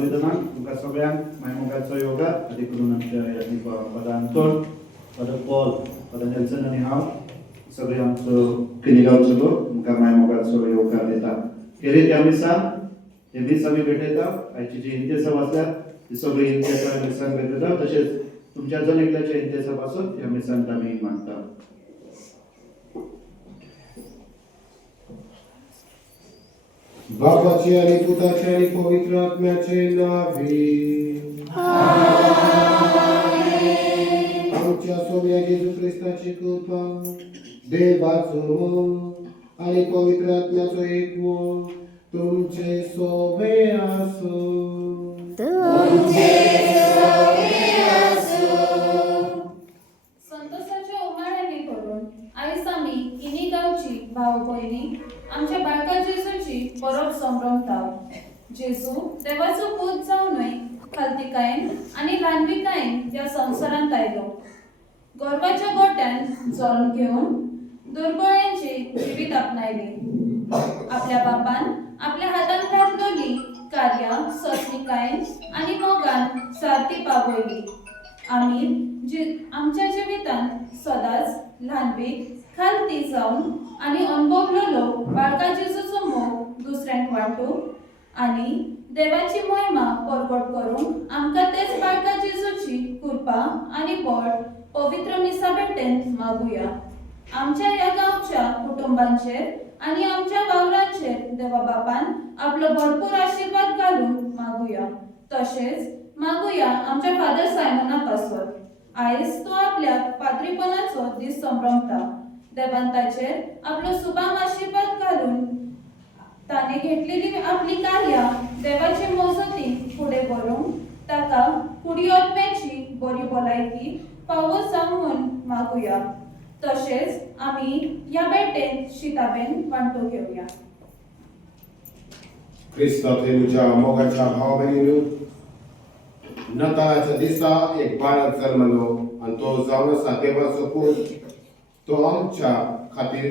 बलिदानाक तुमकां सगळ्यांक मायमोगाचो योगा आदी करून आमच्या पदां अंतोण पद पॉल पद नेल्सन आनी हांव सगळे आमचो किनिगांवचो लोक तुमकां मायमोगाचो योगा दिता. खेरीत ह्या मिसान हे दीस आमी भेटयता. आयची जी इंतेसां आसल्यात ती सगळी इंतेसां ह्या मिसान भेटयता. तशेंच तुमच्या जण एकल्याचे इंतेसां पासून ह्या मिसांत आमी मानता. बापाचे आणि पुताचे आणि पवित्र आत्म्याचे नावे. आमच्या सोम्या येशू ख्रिस्ताची कृपा, देवाचो मोग आणि पवित्र आत्म्याचो एकमोग तुमचे सोबे आसो. संतोषाच्या उमाळ्याने करून आयज आमी किनिगांवची भाव भयणी आमच्या बाळका जेजूची परब संभ्रमताव. जेजू देवाचो पूत जावनय खालतिकायेन आणि ल्हानविकायेन ह्या संवसारांत आयलो. गर्वाच्या गोट्यान जल्म घेवन दुर्बळांची जिवीत आपणायली. आपल्या बापान आपल्या हातान घातलेली कार्यां सस्मिकायेन आणि मोगान सारती पावयली. आमी आमच्या जिवितांत सदांच ल्हानवीक खालती जावन आणि अनुभवलेलो बाळका जेजूचो मोग दुसऱ्यांक वांटूंक आणि देवाची महिमा परगट करूंक आमकां तेच बाळका जेजूची कृपा आणि बळ पवित्र मिसा भेटेन मागुया. आमच्या ह्या गांवच्या कुटुंबांचेर आणि आमच्या वावरांचेर देवा बापान आपलो भरपूर आशीर्वाद घालून मागुया. तशेंच मागुया आमच्या फादर सायमना पासत. आयज तो आपल्या पाद्रीपणाचो दीस संभ्रमता. देवान ताचेर आपलो सुभाम आशीर्वाद घालून ताणे घेतलेली आपली कार्या देवाची मोजती फुडें व्हरूंक ताका कुडी आत्म्याची बरी भलायकी फावो जावं म्हूण मागुया. तशेंच आमी ह्या भेटेन शिताबेन वांटो घेवया. ख्रिस्तांत तुझ्या मोगाच्या भाव भयणींनो, नाताळाच्या दिसा एक बाळक जल्मलो आणि तो जावन आसा देवाचो पूत. तो आमच्या खातीर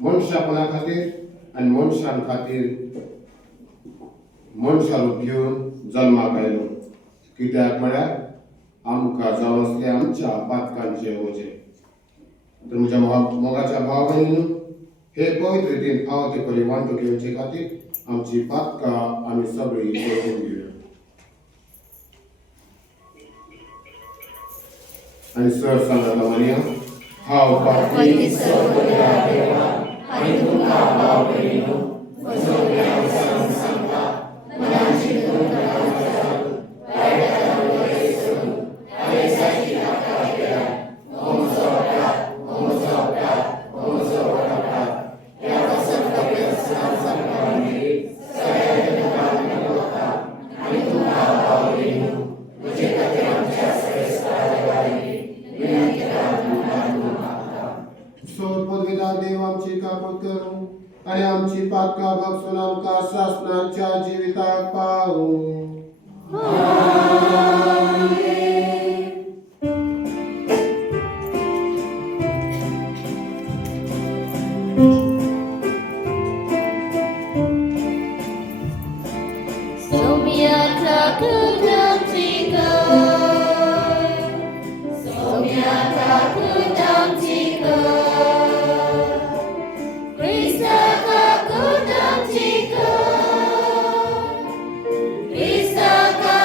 मनशापणा खातीर आणि मनशां खातीर मनशा रूप घेवन जल्माक आयलो. कित्याक म्हळ्यार आमकां जावन आसले आमच्या पातकांचे ओझे. तर म्हज्या मोगाच्या भाव भयणींनो, हे पवित्र रितीन हांव ते परी वांटो घेवचे खातीर आमची पातकां आमी सगळीं जोडून घेवया. आणि सर सांगता मानिया, हांव पातकी सर्वोदया देवा आणि तुमकां भाव भयणींनो, म्हजो ज्ञान सांगता मनाची पदवीदार देव आमची कापत करूं आणि आमची पातकां बक्षून आमकां शासनाच्या जिविताक पावूं. Krista ka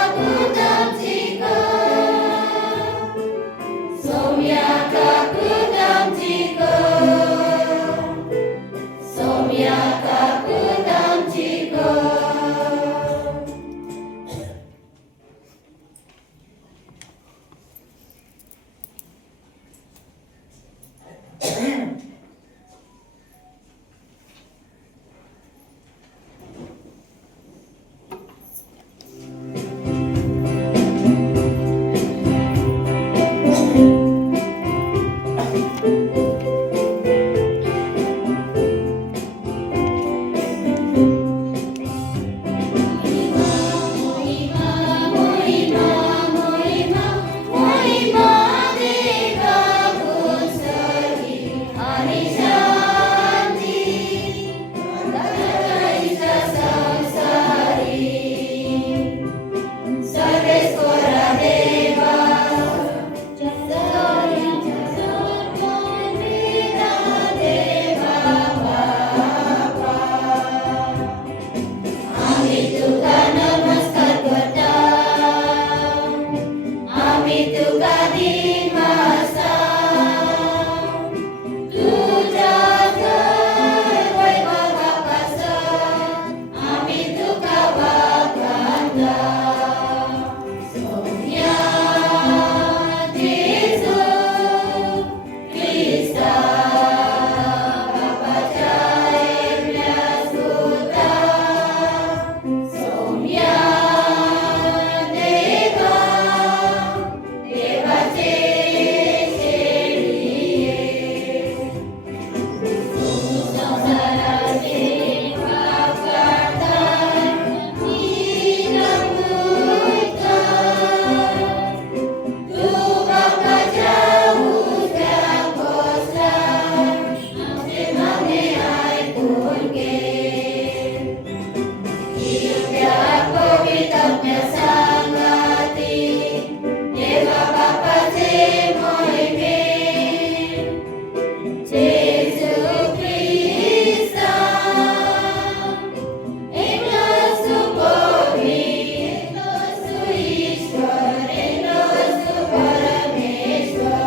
आम्ही तुका दिमासा तुझ्या वैभवापासून आम्ही तुका वाखाणता सौम्या जेजू ख्रिस्ता बापाच्या एकल्या सुता सौम्या देवा देवाचे शेळिये संसाराचे पाप काढताय निरंकुशता तू बापाच्या उजव्या बसला आमचे मागणे ऐकून घे दिव्या पवित्रज्ञ सांगाती देवा बापाचे मोहिमे जेजू ख्रिस्ता एकलसु पोरी एकलसु ईश्वर एकलसु परमेश्वर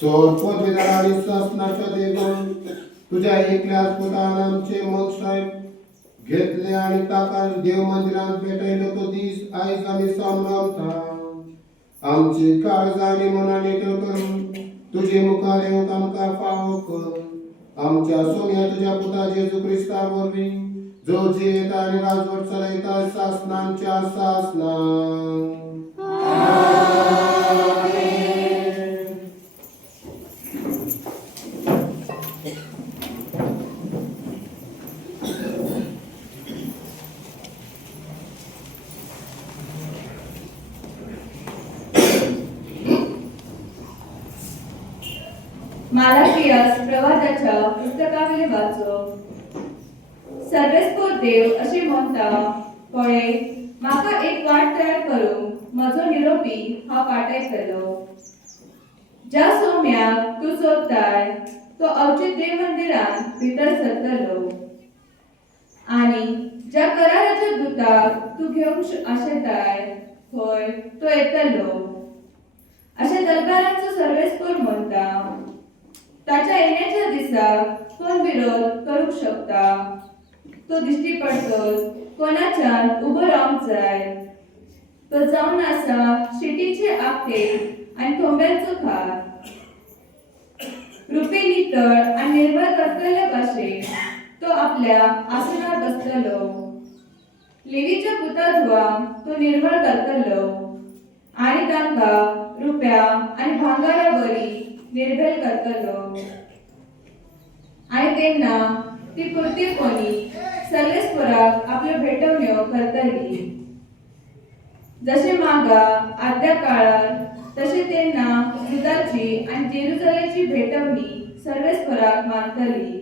सोर पदवीधर आणि शासनाच्या देगून तुझ्या एकल्याच पुतान आमचे मोक्षाय घेतले आणि ताका देव मंदिरात भेटायलो तो दीस आयज आम्ही संभ्रमता आमची काळज आणि मनाने करून तुझे मुखार येऊक आमका पावो कर आमच्या सोन्या तुझ्या पुता जेजू ख्रिस्ता वरवी जो जियेता आणि राजवट चलयता शासनांच्या शासना मालाकियास प्रवादाच्या पुस्तकावले वाचो सर्वेस्पोर देव असे म्हणता पळे माका एक वाट तयार करूंक म्हजो निरोपी हांव पाठयतलो ज्या सौम्याक तू सोदताय तो अवचित देव मंदिरान भितर सरतलो आणि ज्या कराराच्या दुताक तू घेवंक आशेताय थंय तो येतलो अशे दरबारांचो सर्वेस्पोर म्हणता ताच्या येण्याच्या दिसाक कोण विरोध करूंक शकता तो दिश्टी पडतोच कोणाच्यान उबो रावंक जाय तो जावन आसा शिटीचे आखे आनी थोंब्यांचो खार रुपी नितळ आनी निर्मळ करतले भाशेन तो आपल्या आसनार बसतलो लेवीच्या पुताधुवांक तो निर्मळ करतलो आनी तांकां रुप्या आनी भांगारा बरी निर्भेल करतलो आणि तेन्ना ती पुर्तीपणी सर्वेस्पोराक आपल्यो भेटवण्यो करतली जशे मागा आद्या काळात तशे तेन्ना युदाची आणि जेरुसलेमची भेटवणी सर्वेस्पोराक मानतली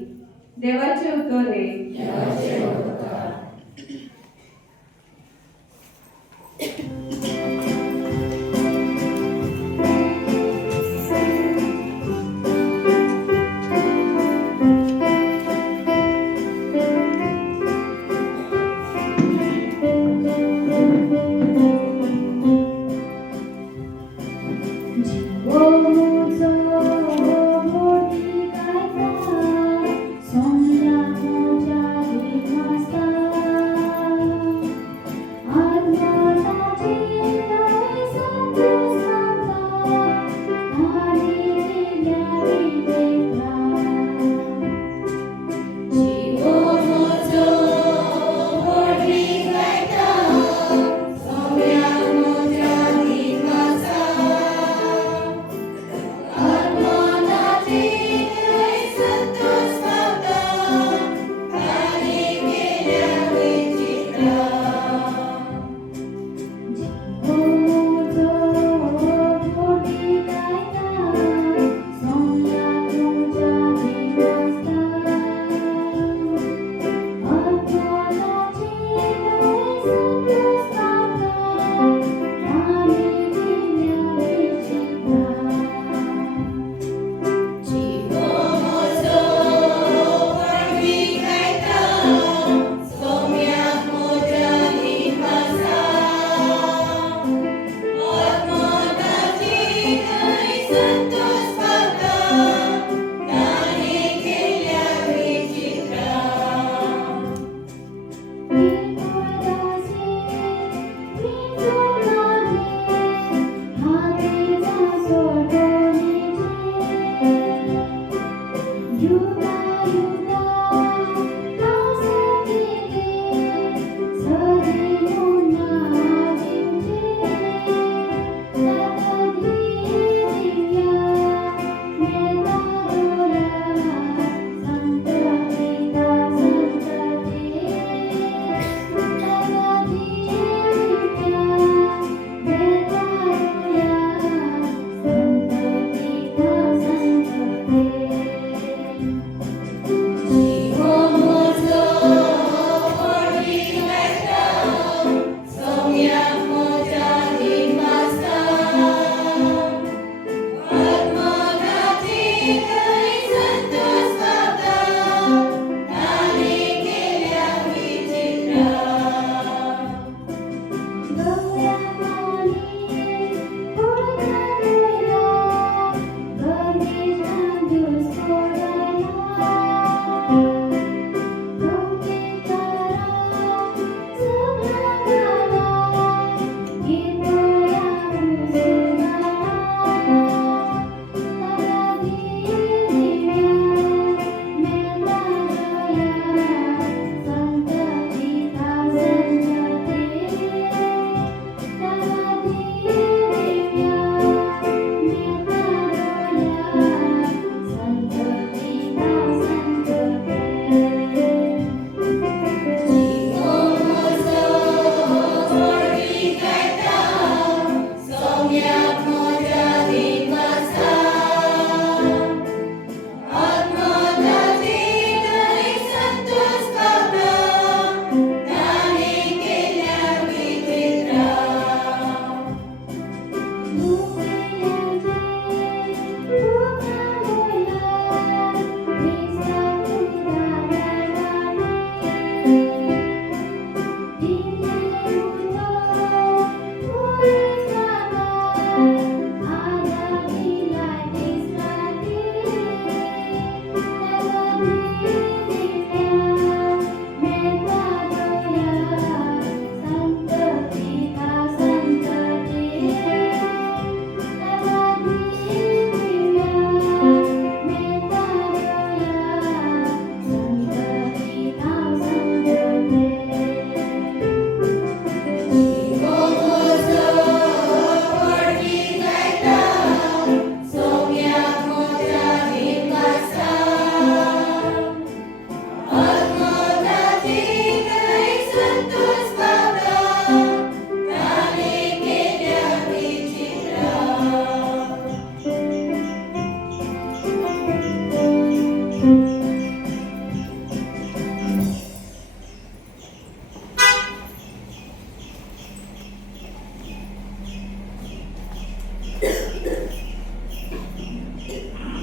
देवाचे उतर हे आत्मा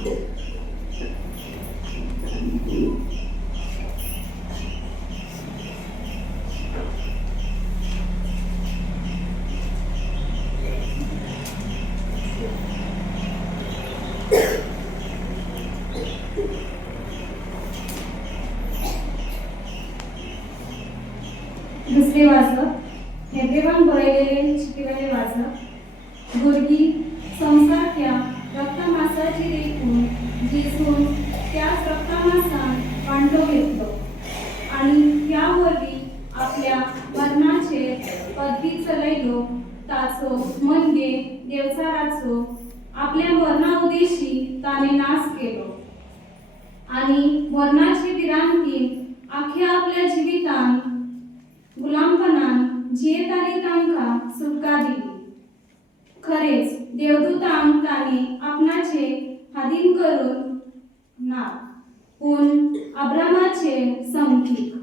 दुसरे वाचक हेब्रेवान बरयलेले शिकयलेले वाचक भुरगीं संसारच्या रक्तमांसाची देखून जेजून त्याच रक्तमांसान वांटो घेतलो आणि त्या वरवीं आपल्या मरणाचेर पदवी चलयलो ताचो म्हणजे देवचाराचो आपल्या मरणा उदेशी ताणे नाश केलो आणि मरणाचे विरांतीन आख्या आपल्या जिवितान गुलामपणान जियेतानी तांकां सुटका दिली. खरेच देवदूतांक तांणी आपणाचे हातीन करून ना पूण अब्रामाचे संगीक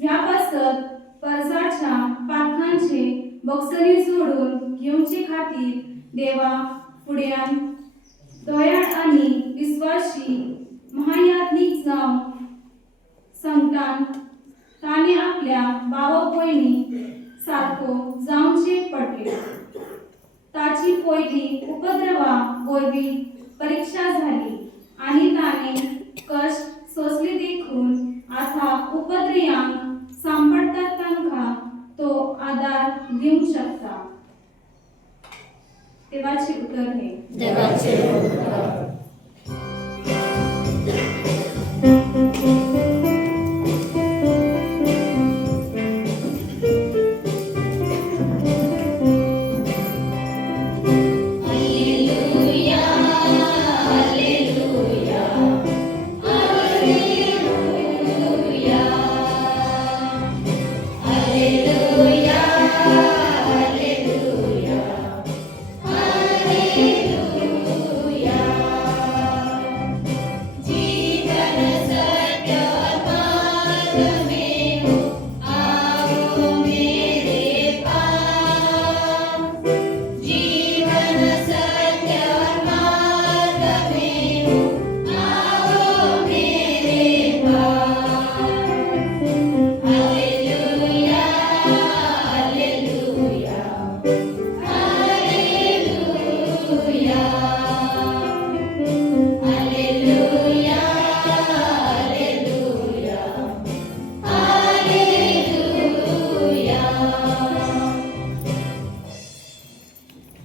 ह्या पासत कर्जाच्या पातकांचे बक्षरी सोडून घेवचे खातीर देवा फुड्यान दयाळ आनी विश्वासी महायात्नीक जावन संकटान ताणे आपल्या भावा भयणी सारको जावचे पडले. ताची पयली उपद्रवा वरवीं परीक्षा झाली आणि ताणे कष्ट सोसले देखून आता उपद्रयांक सांपडतात तांकां तो आदार दिवंक शकता. देवाचे उतर हे. देवाचे उतर.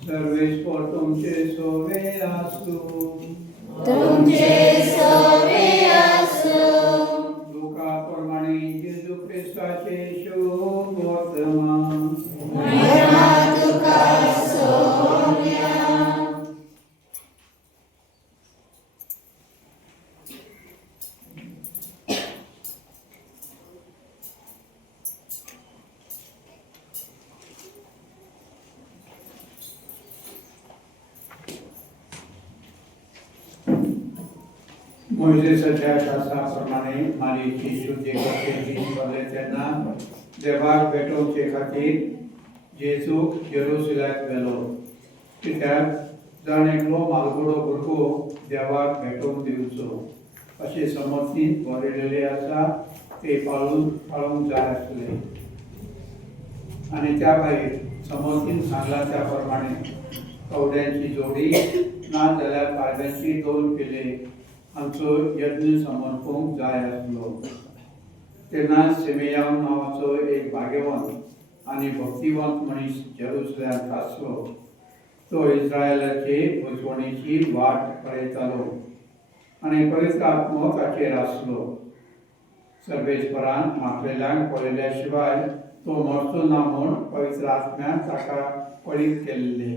सर्वेश्वर तुमचे सोवे असो. तुमचे सोवे असो. लोकाप्रमाणे येशू ख्रिस्ताचे शुभ वर्तमान. महिमा तुका सोम्या. मोसेसाच्या शास्त्राप्रमाणे मारीची शुद्धी करते दीन पडले तेन्ना देवाक भेटोवचे खातीर जेजू जेरुसलेमाक गेलो. कित्याक जाण एकलो मालगुडो भुरगो देवाक भेटोवंक दिवचो अशें समर्थीत बरयलेले आसा ते पाळूंक जाय आसले. आनी त्या भायर समर्थीन सांगला त्या प्रमाणे कवड्यांची जोडी ना जाल्यार पारड्यांची 2 पिले हांचो यत्न समर्पूंक जाय आसलो. तेन्ना सिमेयान नांवाचो एक भाग्यवंत आनी भक्तिवंत मनीस जेरुसलेमांत आसलो. तो इस्रायलाचे उजवणेची वाट पळयतालो आनी पवित्र आत्मो ताचेर आसलो. सर्वेस्परान माखलेल्यांक पळयल्या शिवाय तो मरचो ना म्हूण पवित्र आत्म्यान ताका पळीत केल्ले.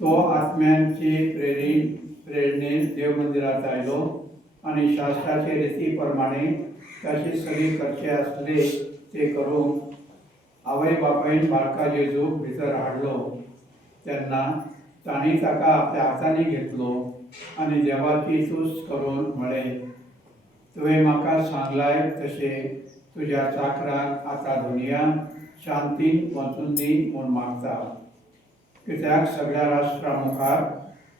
तो आत्म्याचे प्रेरणेन देव मंदिरांत आयलो आनी शास्त्राचे रिती प्रमाणे ताचे सगळे करचे आसले ते करूंक आवय बापायन बाळका जेजू भितर हाडलो. तेन्ना तांणी ताका आपल्या हातांनी घेतलो आनी देवाची तुस्त करून म्हळें, तुवें म्हाका सांगलाय तशें तुज्या चाकराक आतां दुनियान शांतीन वचून दी म्हूण मागता. कित्याक सगळ्या राष्ट्रां मुखार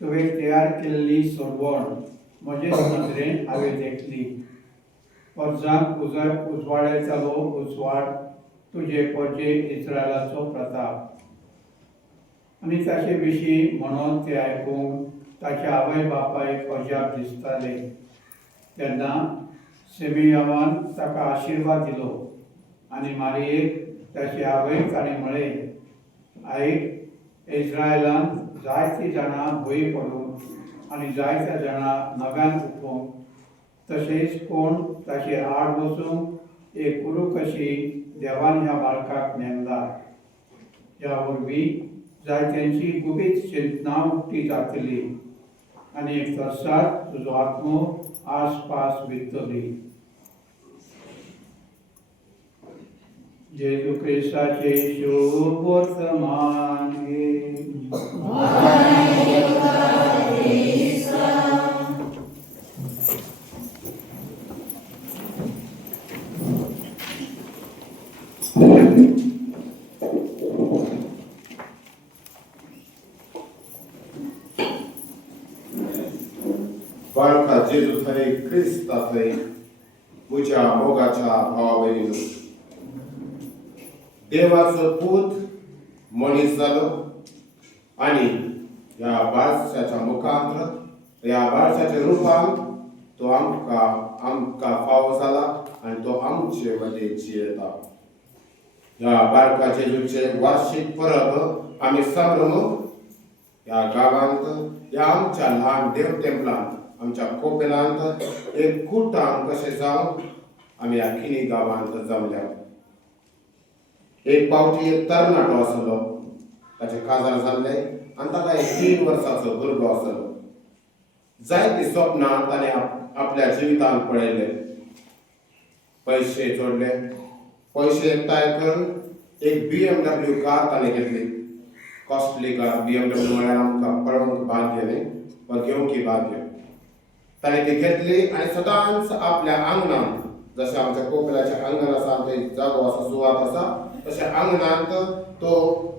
तुवें तयार केल्ली सोडवण म्हजेच नदरेन हांवें देखली. अर्जांक उजवाडायतालो उजवाड तुजे पजे इस्रायलाचो प्रताप. आनी ताचे विशीं म्हणून ते आयकूंक ताच्या आवय बापायक अजाप दिसताले. तेन्ना सिमियोनान ताका आशिर्वाद दिलो आनी मारयेक ताचे आवयक ताणें म्हळें, आयक, इस्रायलांत जायतीं जाणां भंय पडून आनी जायत्या जाणां नव्यान उठूंक, तशेंच कोण ताचे आड वचूंक एक कुरू कशी देवान ह्या बाळकाक नेमला. ह्या वरवीं जायत्यांची गुपीत चिंतना उक्ती जातली आनी एक तरसाट तुजो आत्मो आसपास वितली. जेजू क्रिस्ताचे शुभ वर्तमान बाळका जेजू थंय क्रिस्ता थंय म्हज्या मोगाच्या भावा भयणीनो, देवाचो पूत मनीस जालो आनी ह्या बाळशाच्या मुखांत, ह्या बाळशाच्या रूपान तो आमकां फावो जाला आनी तो आमचे मदीं जियेता. ह्या बाळका जेजूचे वार्षिक परब आमी संभ्रम ह्या गांवांत, ह्या आमच्या ल्हान देव टेंपलांत, आमच्या कोपेलांत एक कुटाम कशें जावन आमी ह्या खिनी गांवांत जमल्या. एक पावटी एक तरणाटो आसलो, ताचें काजार जाल्लें आनी ताका एक 3 वर्साचो भुरगो आसलो. जायतीं स्वप्नां ताणें आपल्या जिवितांत पळयले. पयशे जोडले, पयशे एकठांय करून एक BMW कार ताणें घेतली. Costly car. BMW म्हळ्यार आमकां पळोवंक भाग्य न्ही, वा घेवंकी भाग्य. ताणें ती घेतली आनी सदांच आपल्या आंगणांत, जशें आमच्या कोपेलाच्या आंगण आसा, थंय जागो आसा, सुवात आसा, तशें आंगणांत तो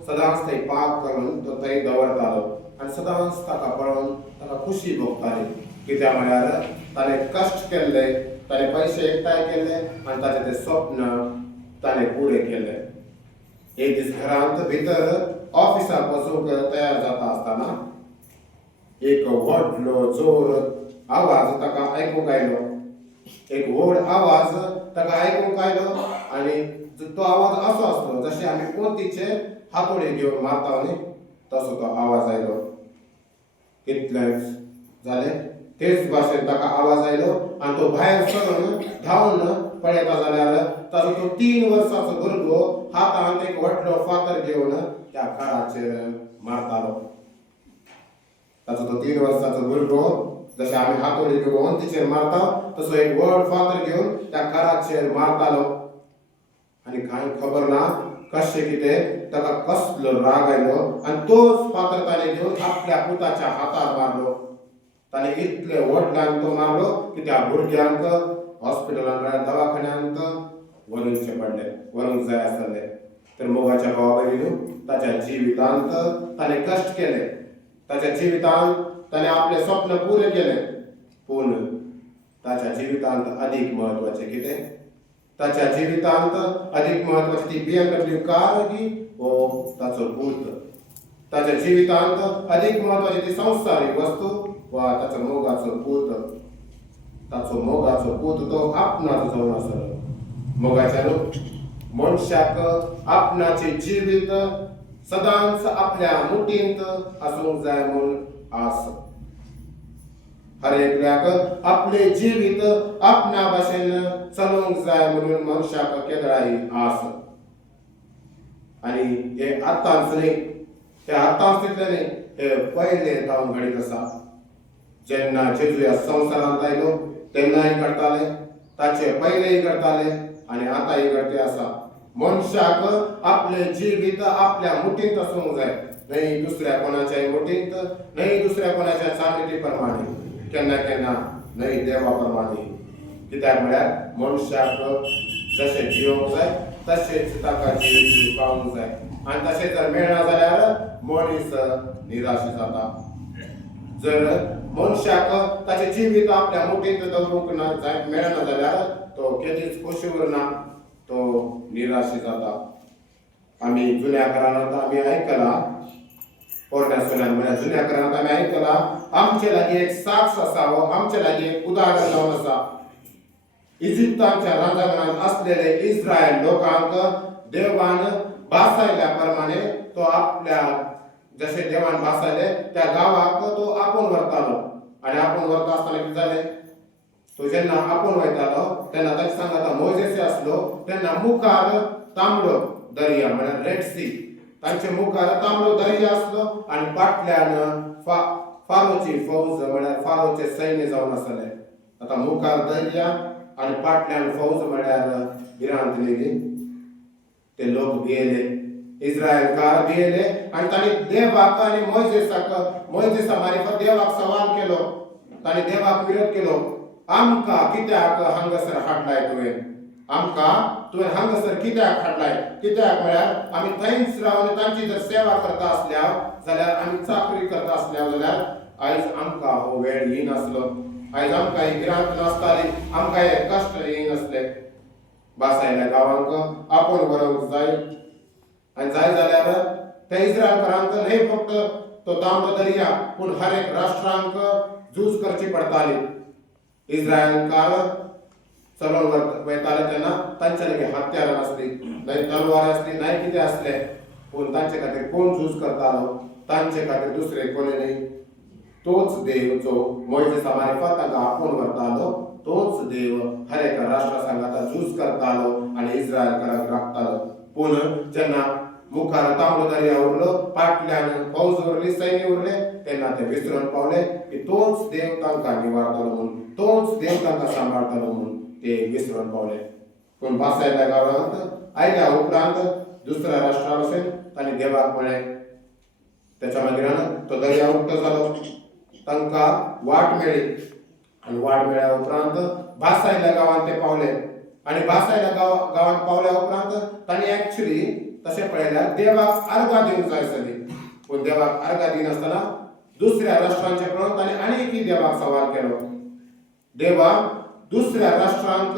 सदांच थंय पार्क करून तो थंय दवरतालो आनी सदांच ताका पळोवन ताका खुशी भोगताली. कित्याक म्हळ्यार ताणें कश्ट केल्ले, ताणें पयशे एकठांय केले आनी ताचें तें स्वप्न ताणें पुरें केलें. एक दीस घरांत भितर ऑफिसाक वचूंक तयार जाता आसतना एक व्हडलो जोर आवाज ताका आयकूंक आयलो. एक व्हड आवाज ताका आयकूंक आयलो आनी तो आवाज असो आसलो जशें आमी पोंतीचे हातोडे घेवन मारता न्ही, तसो तो आवाज आयलो. कितलेंच जालें तेच भाशेन ताका आवाज आयलो आनी तो भायर सरून धांवन पळयता जाल्यार ताचो तो 3 वर्साचो भुरगो हातांत एक व्हडलो फातर घेवन त्या घराचेर मारतालो. ताचो तो 3 वर्साचो भुरगो जशें आमी हातोडी घेवन तिचेर मारता तसो एक व्हड फातर घेवन त्या घराचेर मारतालो. आनी कांय खबर ना कशें कितें ताका कसलो राग आयलो आनी तोच फातर ताणें घेवन आपल्या पुताच्या हातार मारलो. ताणें इतले व्हडल्यान तो मारलो की त्या भुरग्यांक हॉस्पिटलांत दवाखान्यांत व्हरचें पडलें, व्हरूंक जाय आसलें. तर मोगाच्या भावा भयणीनो, ताच्या जिवितांत ताणें कश्ट केले, ताच्या जिवितांत ताणें आपलें स्वप्न पुरें केलें, पूण ताच्या जिवितांत अदीक म्हत्वाचें कितें? ताच्या जिवितांत अदीक म्हत्वाची ती BMW कार की हो ताचो पूत. ताच्या जिवितांत अदीक म्हत्वाची ती संवसारीक वस्तू वा ताचो मोगाचो पूत. ताचो मोगाचो पूत तो आपणाचो जावन आसलो. मोगाच्यानो मनशाक आपणाचे जिवीत सदांच आपल्या मुठींत आसूंक जाय म्हूण आस. हर एकल्याक आपले जिवीत आपणा भाशेन चलोवंक जाय म्हणून मनशाक केदळाई आस. आनी हे आतांच न्ही, हे आतांच तितले न्ही, हे पयले जावन घडीत आसा. जेन्ना जेजू ह्या संवसारांत आयलो तेन्नाय घडटाले, ताचे पयलेय घडटाले आनी आतांय घडटे आसा. मनशाक आपले जिवीत आपल्या मुठींत आसूंक जाय, न्हय दुसऱ्या कोणाच्याय मुठींत, न्हय दुसऱ्या कोणाच्या चामिटी प्रमाणे, केन्ना केन्ना न्हय देवा प्रमाणे. कित्याक म्हळ्यार मनशाक जशें जिवंक जाय तशेंच ताका जिवीत पावूंक जाय आनी तशें जर मेळना जाल्यार मनीस निराश जाता. जर मनशाक ताचे जिवीत आपल्या मुठींत दवरूंक मेळना जाल्यार तो केदीच खोशी उरना, तो निराशी जाता. आमी जुन्या काळांत आमी आयकला, पोरण्या सोन्यान म्हळ्यार जुन्या काळांत आमी आयकला, आमचे लागीं एक साक्ष आसा, व आमचे लागीं एक उदाहरण जावन आसा. इजिप्ताच्या राजगणांत असलेले इस्रायल लोकांक देवान भासायल्या प्रमाणे तो आपल्या जसे देवान भासायले त्या गावाक तो आपूण व्हरतालो. आणि आपूण व्हरता आसतना कितें जालें, तो जेन्ना आपूण वयतालो तेन्ना ताका सांगता मोजेस आसलो तेन्ना मुखार तांबडो दर्या म्हळ्यार रेड सी, तांचे मुखार तांबडो दर्या आसलो आणि फाटल्यान फारोची फौज म्हळ्यार फारोचे सैन्य जावन आसले. आता मुखार दर्या आणि फाटल्यान फौज म्हळ्यार भिरांत लेगी ते लोक भियेले, इस्रायलकार भियेले आणि तांणी देवाक आणि मोइजेसा मार्फत देवाक सवाल केलो. तांणी देवाक विरोध केलो, आमकां कित्याक हांगासर हाडलाय तुवें, आमकां तुवें हांगासर कित्याक हाडलाय. कित्याक म्हळ्यार आमी थंयच रावन तांची जर सेवा करता आसल्यार जाल्यार आमी चाकरी करता आसल्यार जाल्यार आयज आमकां हो वेळ येनासलो, आयज आमकां ही भिरांत नासताली, आमकां हे कश्ट येनासले. भासायल्या गांवांक आपूण व्हरूंक जाय आनी जाय जाल्यार त्या इस्रायलकारांक न्हय फक्त तो तांबडो दर्या पूण हर एक राष्ट्रांक झूज करची पडटाली. इस्रायलकार चलोन वयताले तेन्ना तांचे लागीं हत्यारां नासली, न्हय तलवार आसली, न्हय कितें आसलें, पूण तांचे खातीर कोण झूज करतालो, तांचे खातीर दुसरें कोणी न्हय. तोच देव जो मोइजेसा मार्फत तांकां आपूण व्हरतालो, तोच देव हर एका राष्ट्रा सांगाता झूज करतालो आणि इस्रायलकारांक राखतालो. पूण जेन्ना मुखार तांबडो दर्या उरलो, फाटल्यान फौज उरली, सैन्य उरले, तेन्ना ते विसरून पावले की तोच देव तांकां निवारतालो म्हणून, तोच देव तांकां सांबाळतालो म्हणून ते विसरून पावले. पूण भासायल्या गांवांत आयल्या उपरांत दुसऱ्या राष्ट्रा वचून तांणी देवाक म्हळें. त्याच्या मागीर तो दर्या उक्तो जालो, तांकां वाट मेळ्ळी आणि वाट मेळ्ळ्या उपरांत भासायल्या गांवांत ते पावले. आणि भासायल्या गांवांत पावल्या उपरांत तांणी एक्चुअली तशें पळयल्यार देवाक अर्घां दिवंक जाय आसली, पूण देवाक अर्घां दिनासतना दुसऱ्या राष्ट्रांचे पळोवन तांणी आनीकय देवाक सवाल केलो. देवा, दुसऱ्या राष्ट्रांक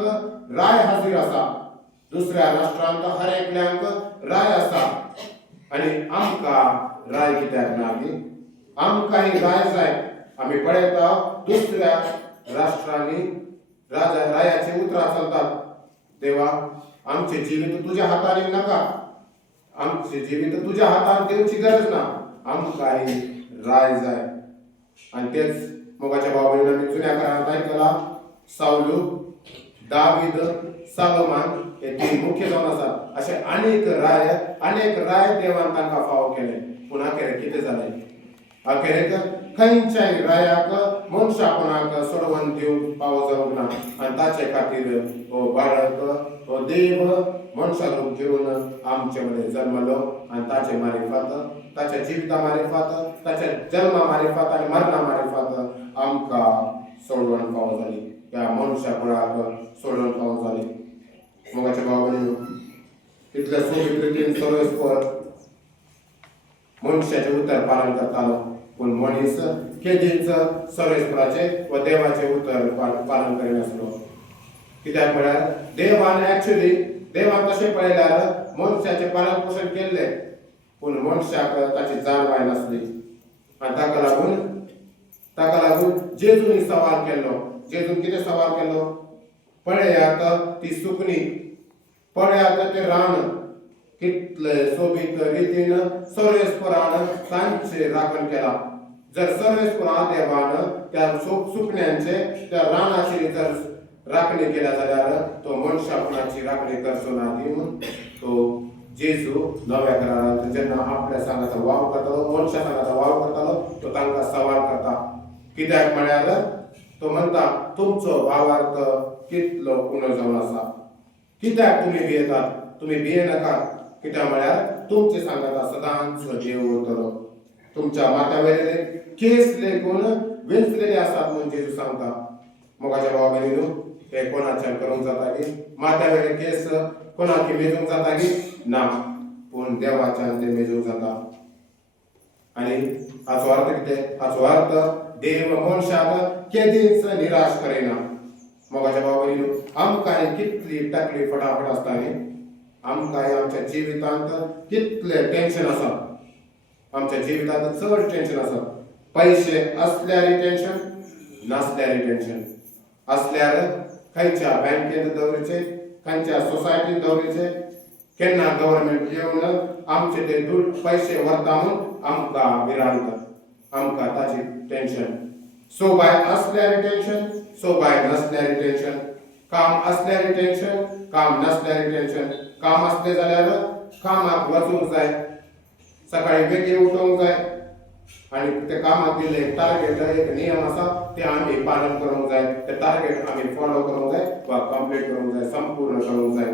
राय हाजीर आसा, दुसऱ्या राष्ट्रांक हर एकल्यांक राय आसा, आणि आमकां राय कित्याक ना गी? आमकां ही राय जाय. आमी पळयता दुसऱ्या राष्ट्रांनी रायाची उतरां चलतात. देवा, आमचे जिवीत तुज्या हातान नाका, आमचे जिवीत तुज्या हातान दिवची गरज ना, आमकां ही राय जाय. आणि तेच मोगाच्या बाबतींत आमी जुन्या काळांत आयकला, साऊल, दावीद, सालोमान हे तीन मुख्य जावन आसात. अशे अनेक राय देवान तांकां फावो केले. पूण अखेरेक कितें जालें? अखेरेक खंयच्याय रायाक मनशापणाक सोडवून दिवंक फावो जावंक ना. आनी ताचे खातीर हो बाळक, हो देव मनशा रूप घेवन आमचे मदें जल्मलो आनी ताचे मार्फत, ताच्या जिविता मार्फत, ताच्या जल्मा मार्फत आनी मरणा मार्फत आमकां सोडवण फावो जाली. ह्या मनशापणाक सोडवण फावो जाली. मोगाच्या भावांनो, इतल्या सोबीत रितीन सर्वेस्पर मनशाचे उतर पालन करतालो, पूण मनीस केदीच सर्वेस्पराचे व देवाचे उतर पालन करिनासलो. कित्याक म्हळ्यार देवान तशें पळयल्यार मनशाचें पालन पोषण केल्लें, पूण मनशाक ताची जाणवाय नासली. आनी ताका लागून जेजून सवाल केल्लो. जेजून कितें सवाल केल्लो? पळयात ती सुकणी, पळयात ते रान, कितले सोबीत रितीन सर्वेस्परान तांचे राखण केला. जर सर्वेस्परा देवान त्या सुकण्यांचे, त्या रानाची जर राखणी केल्या जाल्यार तो मनशापणाची राखणी करचो ना दिवन तो जेजू नव्या करारांत जेन्ना आपल्या सांगाचा वाव करतालो, मनशा सांगाचा वाव करतालो, तो तांकां सवाल करता. कित्याक म्हळ्यार तो म्हणटा, तुमचो भावार्थ कितलो उणो जावन आसा, कित्याक तुमी भियेतात? तुमी भियेनाका. कित्याक म्हळ्यार तुमचे सांगाता सदांच देव उरतलो. तुमच्या माथ्यावयले केस लेखून विंचलेले आसात म्हणून जेजू सांगता. मोगाच्या भावा भयणीनो, हे कोणाच्यान करूंक जाता की? माथ्यावयले केस कोणाक मेजूंक जाता की? ना, पूण देवाच्यान ते मेजूंक जाता. आनी हाचो अर्थ कितें? हाचो अर्थ देव मनशाक केदीच निराश करेना. मोगाच्या भावांनो, आमकां कितली तकलीफ फटाफट आसता न्ही, आमकां आमच्या जिवितांत कितले टेन्शन आसा, आमच्या जिवितांत चड टेन्शन आसा. पैसे असल्यार टेन्शन, नसल्यार टेन्शन. असल्यार खंयच्या बँकेत दवरचे, खंयच्या सोसायटीत दवरचे, केन्ना गव्हर्नमेंट येवन आमचे ते पैसे व्हरता म्हणून आमकां विरांता, आमकां ताची टेन्शन. सोबाय असल्यार टेन्शन, सोबाय नसल्यार टेन्शन. काम असल्यार टेन्शन, काम नसल्यार टेन्शन. काम असले जाल्यार कामाक वचूंक जाय, सकाळी बेगीन उठोवंक जाय आणि ते कामाक दिल्ले एक टार्गेट, एक नियम आसा ते आमी पालन करूंक जाय. ते टार्गेट आमी फॉलो करूंक जाय वा कंप्लीट करूंक जाय, संपूर्ण करूंक जाय.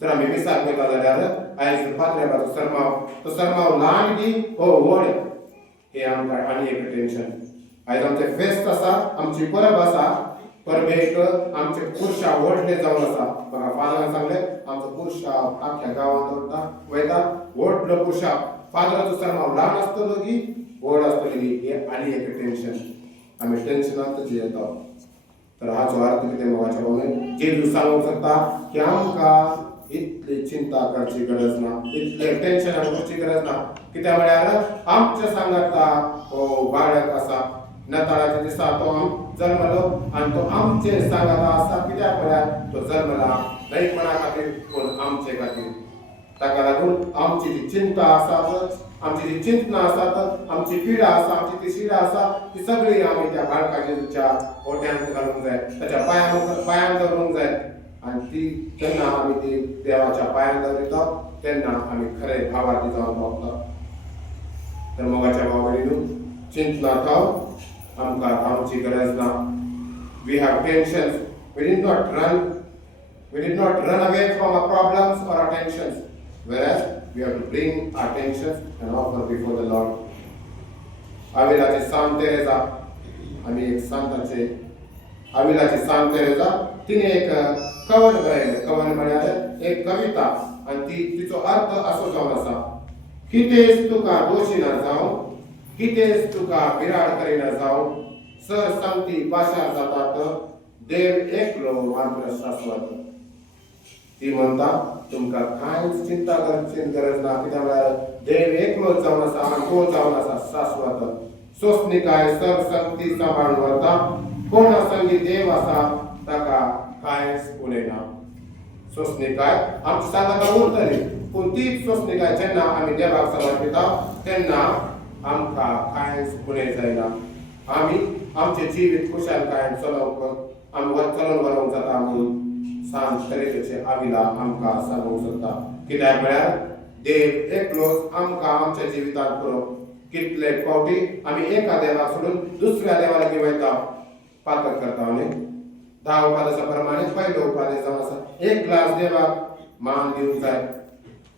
जर आमी विचार करता जाल्यार आयज फातऱ्याचो सरमाव, तो सरमाव ल्हान की हो व्हड, हे आमकां आनी एक टेन्शन. आयज आमचे फेस्त आसा, आमची परब आसा, परबेक आमचे पुरुषा व्हडले जावन आसा. म्हाका फादरान सांगले आमचो पुरुषा आख्या गांवांत वयता, व्हडलो पुरुषा. फादराचो सरमाव ल्हान आसतलो की व्हड आसतली, हे आनी एक टेन्शन. आमी टेन्शनांत जियेता. तर हाचो अर्थ कितें मोगाच्या भावने, जेजू सांगूंक शकता की आमकां इतली चिंता करची गरज ना, इतले टेन्शन करची गरज ना. कित्याक म्हळ्यार आमच्या सांगाता हो बाळक आसा, नाताळाच्या दिसा तो जल्मलो आनी तो आमचे सांगाता आसा. कित्याक म्हळ्यार तो जल्मला न्हय कोणा खातीर पूण आमचे खातीर. ताका लागून आमची जी चिंता आसात, आमची जी चिंतना आसात, आमची पिडा आसा, आमची ती शिडा आसा, ती सगळी आमी त्या बाळकाच्या ओट्यांत घालूंक जाय, ताच्या पांयान दवरूंक जाय. आणि ती जेन्ना आमी ती देवाच्या पांयान दवरिता तेन्ना आमी खरे भावार्थी जावन पावता. तर मोगाच्या भावांनो, चिंतना थाव, आमकां थांवची गरज ना. We have tensions. We did not run away from our problems or our tensions, whereas we have to bring our tensions and offer before the Lord. अविलाची सांत तेरेसा, आमी एक सांताचे अविलाची सांत तेरेसा, तिने एक कवन बरयलें. कवन म्हळ्यार एक कविता आनी तिचो अर्थ असो जावन आसा, कितेंच तुका दोशी ना जावं, कितेंच तुका बिराड करिना जावं, सर संगती पाशार जातात, देव एकलो मात्र शाश्वत. ती म्हणटा तुमकां कांयच चिंता करची गरज ना, कित्याक म्हळ्यार देव एकलोच जावन आसा आनी तो जावन आसा शाश्वत. सोंसणीकाय सर संगती सांबाळून व्हरता, कोणा संगी देव आसा ताका कांयच उलयना. सोंसणीकाय आमची सांगाता उरतली, पूण तीच सोंसणीकाय जेन्ना आमी देवाक समर्पिता तेन्ना आमकां कांयच उणें जायना. आमी आमचें जिवीत खुशालकायेन चलोवंक आमी चलोवन व्हरोंक जाता म्हणून सांत तेरेसाचे अविला आमकां सांगूंक सोदता. कित्याक म्हळ्यार देव एकलोच आमकां आमच्या जिवितांत करप. कितले फावटी आमी एका देवाक सोडून दुसऱ्या देवा लागीं वयता, पातक करता न्ही. 10 उपादेशा प्रमाणे पयलो उपादेश जावन आसा, एक ग्लास देवाक मान दिवंक जाय.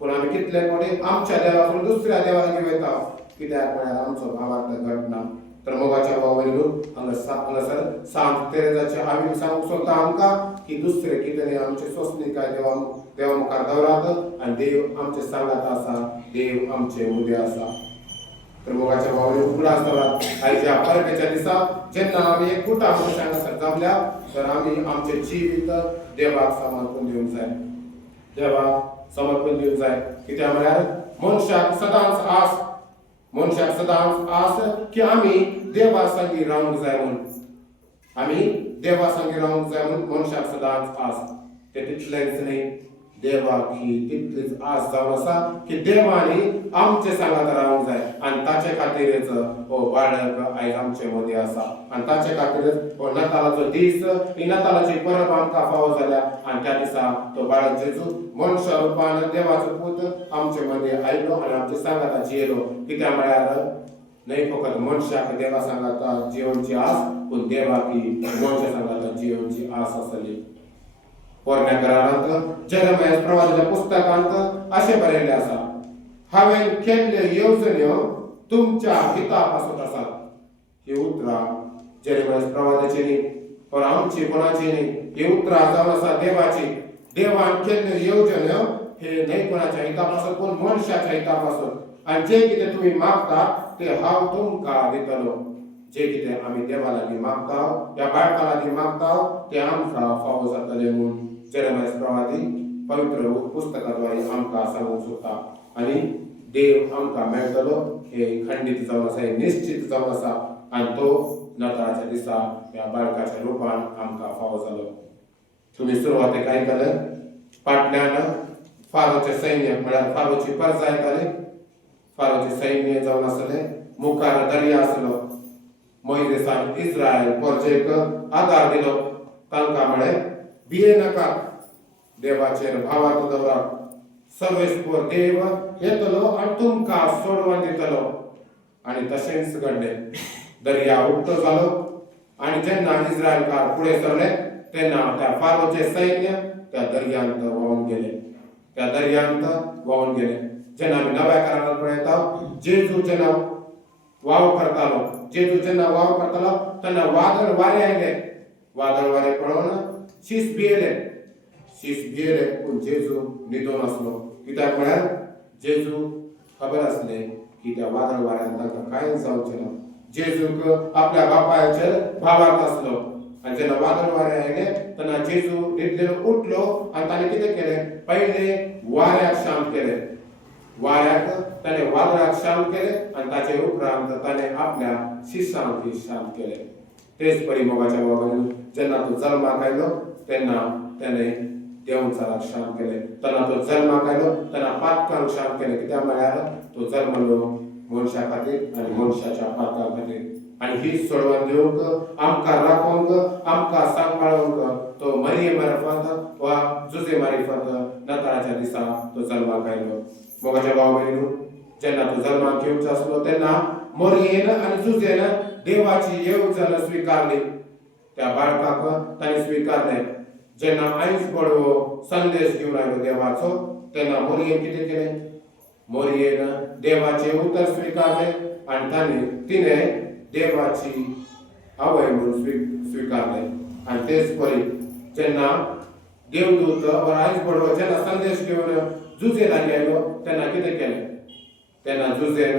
पूण आमी कितले फावटी आमच्या देवाक सोडून दुसऱ्या देवा लागीं वयता, कित्याक म्हळ्यार आमचो भावार्थ घडना. तर मोगाच्या भावांनो, हांगासर सांत तेरेसाचे अविल सांगूंक सोदता आमकां की दुसरे कितें आमचे सोंसणीकाय देवा मुखार दवरात आनी देव आमचे सांगात आसा, देव आमचे मुदे आसा. तर मोगाच्या भावांनो, उगडास दवरात. आयच्या परबेच्या दिसा जेन्ना आमी एकूटा मनशां हांगासर जमल्या तर आमी आमचे जिवीत देवाक समर्पण दिवंक जाय, देवाक समर्पण दिवंक जाय. कित्याक म्हळ्यार मनशाक सदांच आस की आमी देवा संगी रावंक जाय म्हणून, आमी देवा संगी रावंक जाय म्हणून मनशाक सदांच आस. ते तितलेंच न्ही, देवाक ही तितलीच आस जावन आसा की देवानी आमचे सांगात रावंक जाय आनी ताचे खातीरच हो बाळक आयज आमचे मदीं आसा. आनी ताचे खातीरच हो नाताळाचो दीस, ही नाताळाची परब आमकां फावो जाल्या आनी त्या दिसा तो बाळक जेजू मनशा रुपान देवाचो पूत आमचे मदीं आयलो आनी आमचे सांगाता जियेलो. कित्याक म्हळ्यार न्हय फकत मनशाक देवा सांगाता जियोवची आस, पूण देवाक ही मनशा सांगाता जियोवची आस आसली. पोरण्या घरांत जेरेमिया प्रवादिच्या पुस्तकांत अशें बरयल्लें आसा, हांवें केल्ल्यो येवजण्यो तुमच्या हिता पासून आसात. ही उतरां जेरेमिया प्रवादाची न्ही, और आमची कोणाची न्ही, ही उतरां जावन आसा देवाची. देवान केल्ल्यो येवजण्यो हे न्हय कोणाच्या हिता पासून पूण मनशाच्या हिता पासून. आनी जें कितें तुमी मागतात तें हांव तुमकां दितलो. जे कितें आमी देवा लागीं मागता त्या बाळका लागीं मागता तें आमकां फावो जातलें म्हूण जेरेमाया प्रवादी पवित्र पुस्तकाद्वारे आमकां सांगूंक सोदता आनी देव आमकां मेळटलो हे खंडीत जावन आसा हे निश्चित जावन आसा आनी तो नाताळाच्या दिसा ह्या बाळकाच्या रुपान आमकां फावो जालो. तुमी सुरवातेक आयकलें फाटल्यान फारोचें सैन्य म्हळ्यार फारोची परजा येताली. फारोचें सैन्य जावन आसलें मुखार दर्या आसलो. मोइजेसान इस्रायल परजेक आदार दिलो. तांकां म्हळें भियेनाकात, देवाचेर भावार्थ दवरात. सर्वेस्पर देव येतलो आनी तुमकां सोडवून दितलो. आनी तशेंच घडलें. दर्या उक्तो जालो आनी जेन्ना इस्रायलकार फुडें सरले तेन्ना त्या फारोचें सैन्य त्या दर्यांत व्हांवून गेले. त्या दर्यांत व्हांवून गेले. जेन्ना आमी नव्या करारांत पळयता जेजू जेन्ना वाव करतालो जेन्ना वाव करतालो तेन्ना वादळ वारे आयले. वादळ वारे पळोवन शीस भियेले पूण जेजू न्हिदोन आसलो. कित्याक म्हळ्यार जेजू खबर आसलें की त्या वादळ वाऱ्यान तांकां कांयच जावचें ना. जेजूक आपल्या बापायचेर भावार्थ आसलो आनी जेन्ना वादळ वारे आयले तेन्ना जेजू न्हिदलेलो उठलो आनी ताणें कितें केलें पयलें वाऱ्याक शांत केलें. वाऱ्याक ताणें वादळाक शांत केलें आनी ताचे उपरांत ताणें आपल्या शिश्यांक शांत केलें. तेच परी मोगाच्या बाबान जेन्ना तो जल्माक आयलो तेन्ना ताणें देंवचाराक शांत केलें. तेन्ना तो जल्माक आयलो तेन्ना पातकांक शांत केलें. कित्याक म्हळ्यार तो जल्मलो मनशा खातीर आनी मनशाच्या पातका खातीर. आनी ही सोडवण दिवंक आमकां राखोंक आमकां सांबाळूंक तो मरिये मार्फत वा जुजे मार्फत नाताळाच्या दिसा तो जल्माक आयलो. मोगाच्या भाव भयणीनो, जेन्ना तो जल्माक येवचो आसलो तेन्ना मरियेन आनी जुजेन देवाची येवजण स्विकारली. त्या बाळकाक ताणें स्विकारलें. जेन्ना आयज पळोवो संदेश घेवन आयलो देवाचो तेन्ना मरियेन कितें केलें मरियेन देवाचें उतर स्विकारलें आनी तिणें देवाची आवय म्हणून स्विकारलें. आनी तेच परी जेन्ना देवदूत वा आयज पळोवो जेन्ना संदेश घेवन जुजे लागीं आयलो तेन्ना कितें केलें तेन्ना जुजेन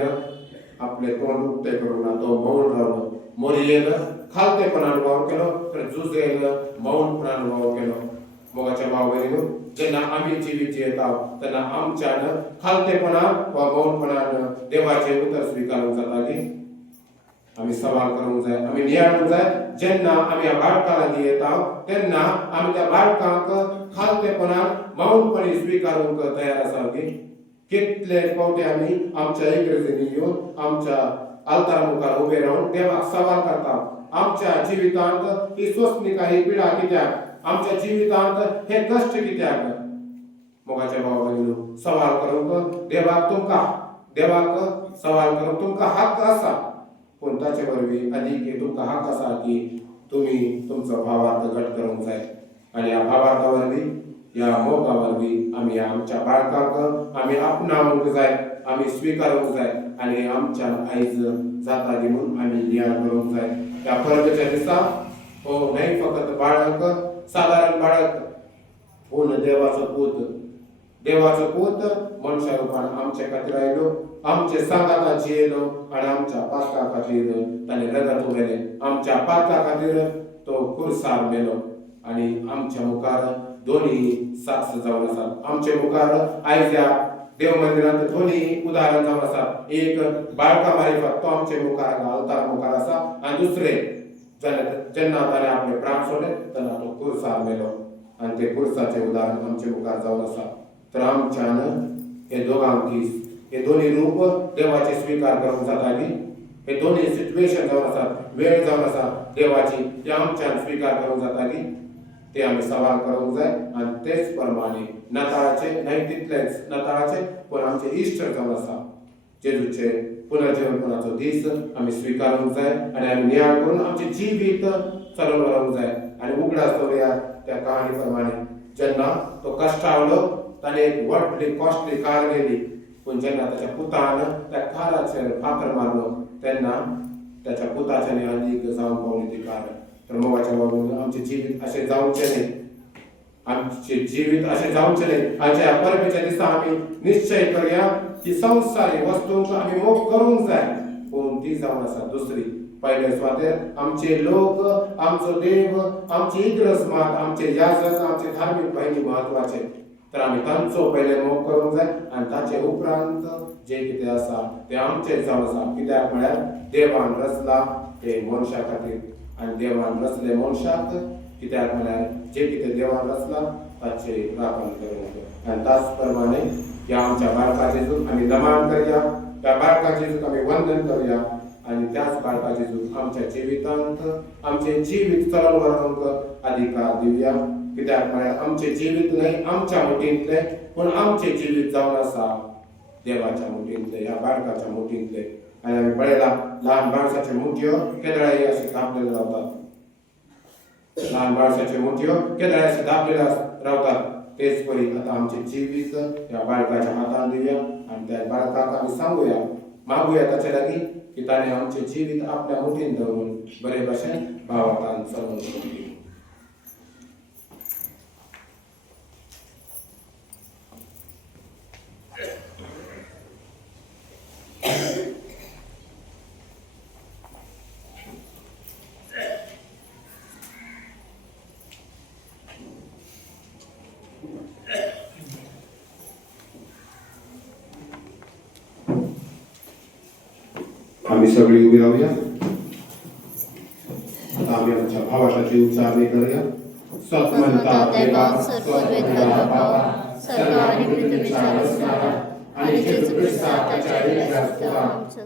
आपलें तोंड उक्तें करूं तो मौन रावलो. मरियेन खालतेपणान वावर केलो तर जुजेन मौनपणान वावर केलो. मोगाच्या भाव भयणीनो, जेन्ना आमी जिवीत जियेता तेन्ना आमच्यान खालतेपणान वा मौनपणान देवाचें उतर स्विकारूंक जाता की आमी सवाल करूंक जाय, आमी नियाळूंक जाय. जेन्ना आमी ह्या बाळका लागीं येता तेन्ना आमी त्या बाळकाक खालतेपणान मौनपणी स्विकारूंक तयार आसा की कितले फावटी आमी आमच्या इगर्जेनी येवन आमच्या आल्तारा मुखार उबे रावन देवाक सवाल करता आमच्या जिवितांत ही सोंसणिका ही पिडा कित्याक, आमच्या जिवितांत हे कश्ट कित्याक. मोगाच्या भाव भयणीनो, सवाल करूंक देवाक सवाल करूंक तुमकां हक्क आसा. पूण ताचे वरवीं आदीक तुमकां हक्क आसा की तुमी तुमचो भावार्थ घट करूंक जाय. आनी ह्या भावार्था वरवीं ह्या मोगा वरवीं आमी आमच्या बाळकाक आमी आपणावंक जाय, आमी स्विकारूंक जाय आनी आमच्यान आयज जाता न्ही म्हूण आमी नियाळ करूंक जाय. ह्या परबेच्या दिसा हो न्हय फकत बाळक सादारण बाळक पूण देवाचो पूत मनशा रूपान आमचे खातीर आयलो, आमचे सांगाता जियेलो आनी आमच्या पातका खातीर ताणें रगत उडयलें. आमच्या पातका खातीर तो कुरसार मेलो आनी आमच्या मुखार दोनी साक्ष जावन आसात. आमचे मुखार आयज ह्या देव मंदिरांत दोनी उदाहरण जावन आसात. एक बाळका मार्फत तो आमचे मुखार आल्तार मुखार आसा आनी दुसरें जेन्ना ताणें आपले प्राण सोडले तेन्ना तो कुरसार मेलो आनी ते कुरसाचें उदाहरण आमचे मुखार जावन आसा. तर आमच्यान हे दोगांकी हे दोनी रूप देवाचे स्विकार करूंक जाता की हे दोनी सिच्युएशन जावन आसात, वेळ जावन आसा देवाची ते आमच्यान स्विकार करूंक जाता की ते आमी सवाल करूंक जाय. आनी तेच प्रमाणे नाताळाचे न्हय तितलेंच नाताळाचे पूण आमचे इश्टर जावन आसा जेजूचे पुनर्जीवनपणाचो दीस आमी स्विकारूंक जाय आनी आमी नियाळ करून आमचें जिवीत चलोवन व्हरोंक जाय. आनी उगडास दवरया त्या कहाणी प्रमाणे जेन्ना तो कश्टावलो ताणें एक व्हडली कॉस्टली कार गेली पूण जेन्ना ताच्या पुतान त्या काराचेर फातर मारलो तेन्ना त्याच्या पुताच्यानी आदीक जावन पावली ती कार. तर मोगाच्या बाबतींत आमचें जिवीत अशें जावचें न्ही, आमचें जिवीत अशें जावचें न्ही. हाच्या परबेच्या दिसा आमी निश्चय करया की संवसारी वस्तूंक आमी मोग करूंक जाय पूण ती जावन आसा दुसरी. पहिले स्वाते आमचे लोक, आमचो देव, आमची इद्रस मात, आमचे याजक, आमचे धार्मिक बहिणी महत्वाचे, तर आम्ही तांचो पहिले मोग करूंक जाय आणि ताचे उपरांत जे कितें आसा ते आमचे जावन आसा. कित्याक म्हळ्यार देवान रचला ते मनशा खातीर आनी देवान रचले मनशाक कित्याक म्हळ्यार जे कितें देवान रचला ताचे राखण करूंक आनी त्याच प्रमाणे ह्या आमच्या बाळका जेजूक आमी नमान करया, त्या बाळका जेजूक आमी वंदन करूया आणि त्याच बाळका जेजूक आमच्या जिवितांत आमचे जीवित चलन व्हरूंक अधिकार दिवया. कित्याक म्हळ्यार आमचे जीवित न्हय आमच्या मुठींतले, पूण आमचे जीवित जावन आसा देवाच्या मुठींतले, ह्या बाळकाच्या मुठींतले. आनी आमी पळयला ल्हान बाळसाच्यो मुठयो केदळाय अशे धापलेले रावतात, ल्हान बाळसाच्यो मुठयो केदळाय अशे धापलेले रावतात. तेच परी आतां आमचे जीवित ह्या बाळकाच्या हातान दिवया आनी त्या बाळकाक आमी सांगुया, मागुया ताचे लागीं की ताणें आमचे जीवित आपल्या मुठींत दवरून बरे भशेन भावार्थान चलोवन दवरली. आम्ही सगळी उभी राहूया. आता आम्ही आमच्या भावासाठी उच्चारणी करूया. स्वतंत्रता देवा सर्ववेदा बाबा सर्व आणि पृथ्वीच्या रचणारा आणि जेजू ख्रिस्ताच्या हृदयात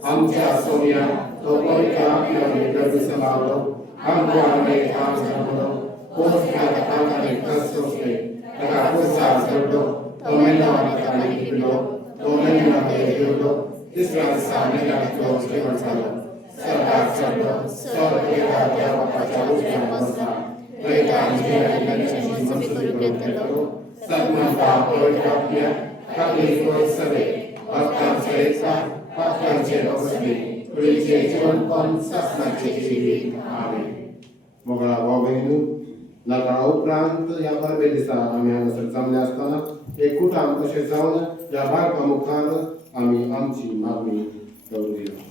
आमच्या सोनिया तो पवित्र आत्म्याने गर्भ समावलो आमको आम्ही काम जमलो पोचल्या कामाने कसोसले एका पुरुषा जोडलो तो मेलाने कामाने पिलो तो मेलाने जेवलो तिसऱ्या दिवसाने तो जेवण झालं सरकार चढलो स्वर्गीय देवाच्या उजव्या बसला वेदांत जेवणाचे मोजमी करू घेतलो सन्मता पवित्र आत्म्या खाली कोई सवे भक्तांचे एकता पात्रांचे बसले तुळीचे जीवन पण शासनाचे जीवित आमेन. मोगळा भाव बहिणू लग्ना उपरांत या परबे दिसा आमी हांगासर जमले आसतना एक कुटाम कशें जावन ह्या बाळका मुखार आमी आमची मागणी दवरुया.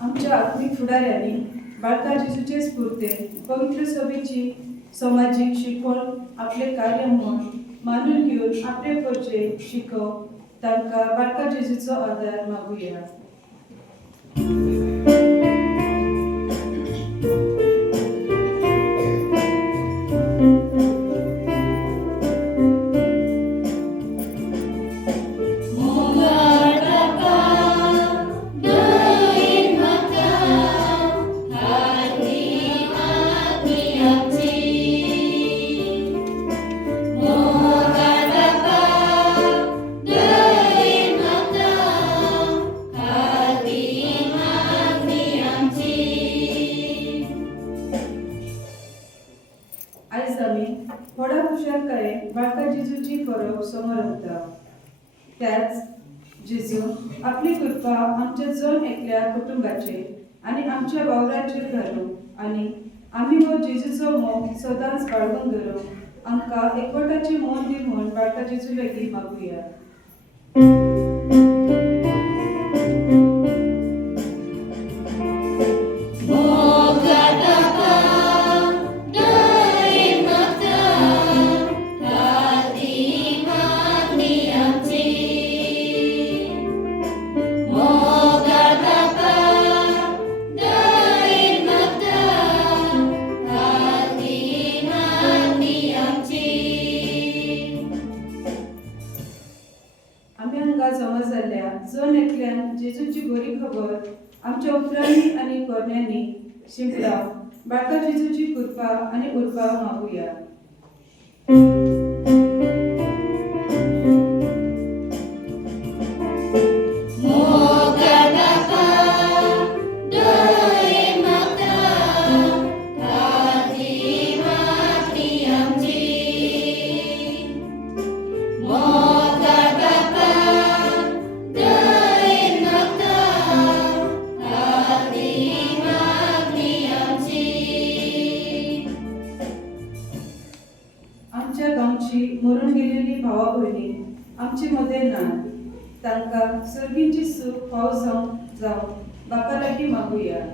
आमच्या आत्मिक फुडाऱ्यांनी बाळका जेजूचे स्फूर्तेन पवित्र सभेची सामाजिक शिकवण आपले कार्य म्हणून मानून घेऊन आपले पोचे शिकव तांकां बाळका जेजूचो आदार मागुया. आयज आमी व्हडा खुशालकायेन बाळका जेजूची परब समोर हाडटा. त्याच जेजू आपली कृपा आमच्या जण एकल्या कुटुंबाचेर आनी आमच्या वावराचेर घालूं आनी आमी हो जेजूचो मोग सदांच बाळगून दवरूंक आमकां एकवटाची मोल दी म्हूण बाळका जेजू लागीं मागुया. आमी हांगा जमा जाल्ल्या जण एकल्यान जेजूची बरी खबर आमच्या उतरांनी आनी कोरण्यांनी शिंपडाव बाळका जेजूची कृपा आनी उर्बा मागुया. आमच्या सर्गींची सुख पावस जाऊन बापा लागीं मागुया.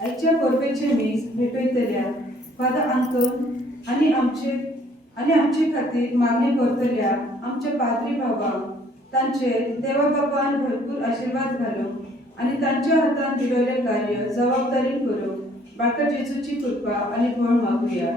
आयच्या परबेचे मीस भेटयतल्या फादर आंतोन आनी आमचे खातीर मागणी करतल्या आमच्या पाद्री भावांक तांचे देवा बापान भरपूर आशीर्वाद घालूं आनी तांच्या हातान दिलेलें कार्य जबाबदारीन करूं बाळका जेजूची कृपा आनी बळ मागुया.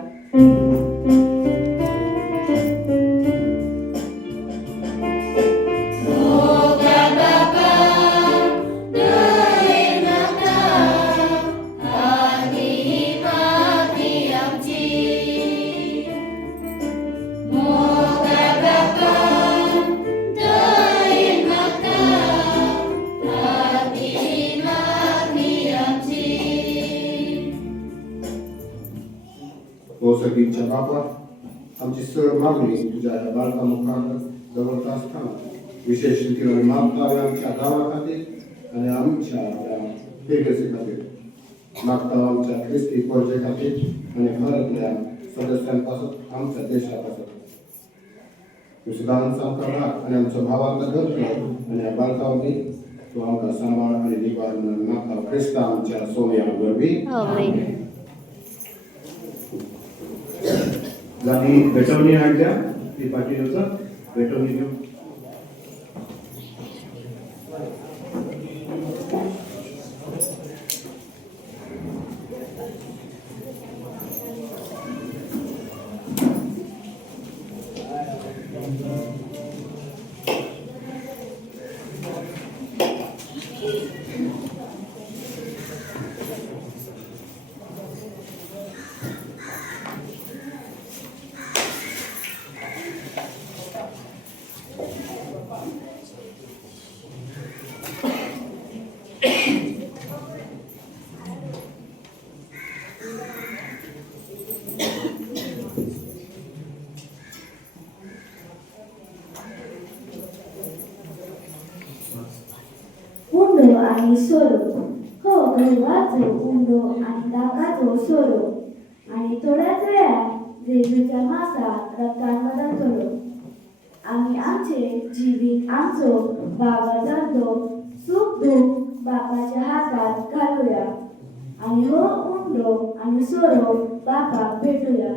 हो सगळींच्या बापा आमची सर्व मागणी तुझ्या या बाळका मुखार दवरता असताना विशेष रीतीने मागता आमच्या गावा खातीर आणि आमच्या या पेगसी खातीर मागता आमच्या ख्रिस्ती प्रजे खातीर आणि घरातल्या सदस्यांपासून आमच्या देशापासून सुदान आमकां राख आणि आमच्या भावांका धर आणि या बाळकावनी तू आमकां सांबाळ आणि निवार म्हणून मागता ख्रिस्ता आमच्या सोन्या गरबी जाणी भेटवणी हाडल्या ती पाटी वचत भेटवणी घेऊन उंडो आणि सोरो हो गरवाचो उंडो आणि दागाचो सोरो आणि थोड्याच वेळात जेजूच्या मासात रक्तान बदलतलो. आम्ही आमचे जिवीत आमचो बाबाजांचो सुख दुःख बापाच्या हातात घालूया आणि हो उंडो आणि सोरो बापाक भेटूया.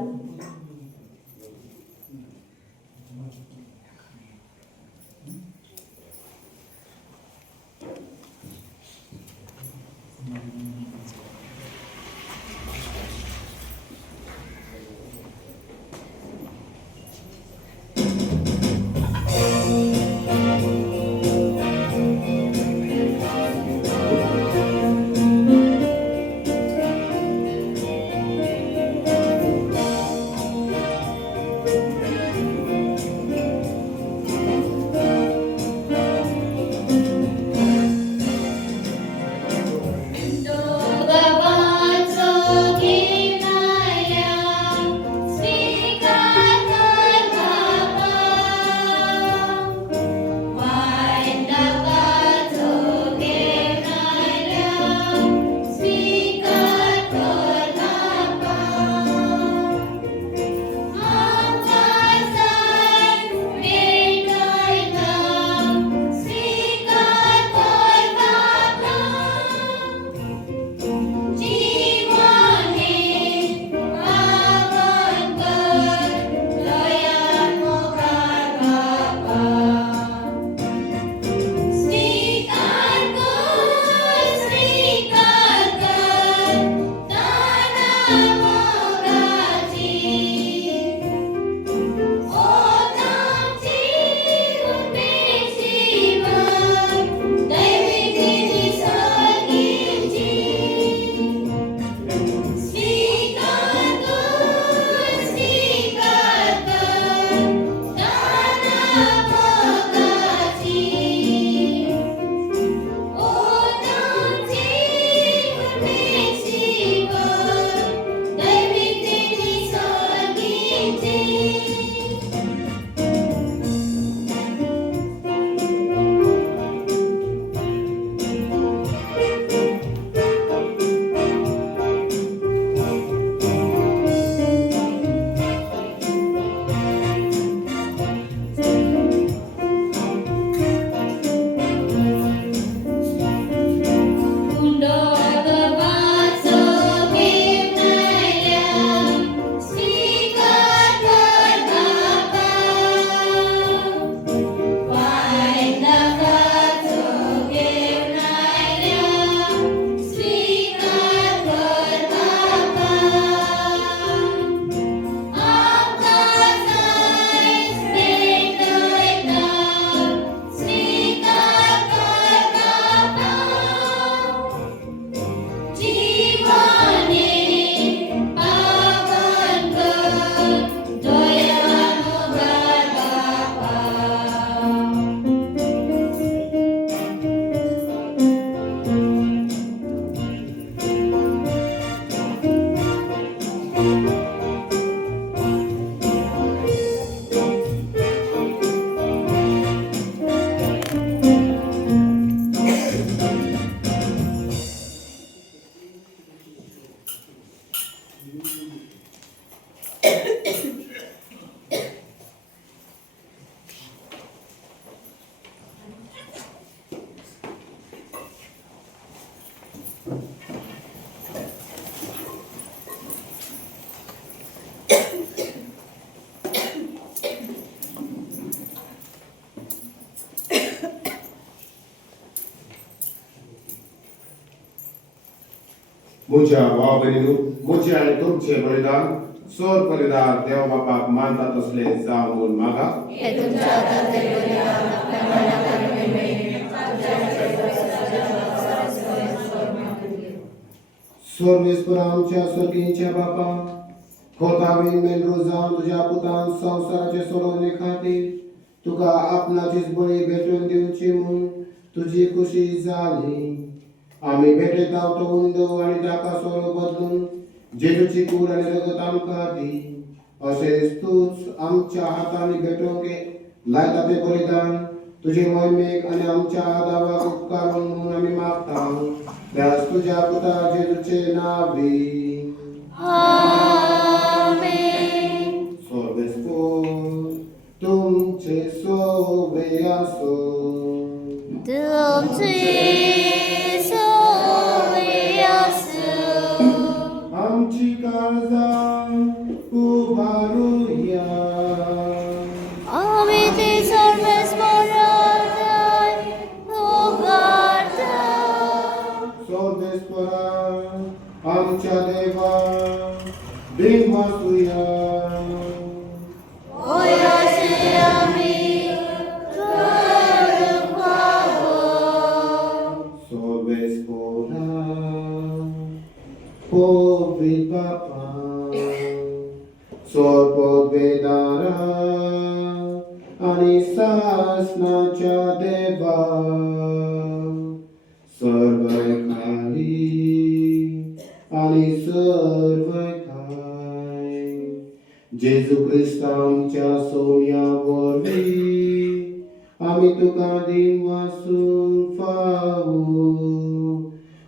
म्हज्या भाव भयणीनो, म्हजे आनी तुमचे बलिदान सोर बलिदान देव बापाक मानता तसले जावं म्हूण मागा. सर्वेस्पर आमच्या सर्गींच्या बापा, खोतावीन मेंढरू जावन तुझ्या पुतान संवसाराचे सोडवणे खातीर तुका आपणाचीच बळी भेटून दिवची म्हूण तुजी खुशी जाली. आमी भेटयता तो उंदो आनी ताका सोरो बदलून जेजूची कूड आनी रगत आमकां दी. अशेंच तूच आमच्या हातांनी भेटोवंक लायता ते बलिदान तुजे मोहिमेक आनी आमच्या आदावाक उपकारून म्हणून आमी मागता. त्याच तुझ्या पुता जेजूचे नावी. आमेन. सर्वेस्पर तुमचे सोबे आसो. तुमचे सोबे आसूं. आमची काळजां उबारूया. आमी ते सर्वेस्पराक उगारता. सर्वेस्परा आमच्या देवा दिन वाचूया. ओयाचे आमी करूंक पावो. सर्वेस्परा पवित्र बापा, सर्ववेदारा आनी सासनाच्या देवा, सर्वय खाली आनी सर्वय खाय जेजू क्रिस्ता आमच्या सोम्या वरवीं आमी तुका दिन वासूंक फावो.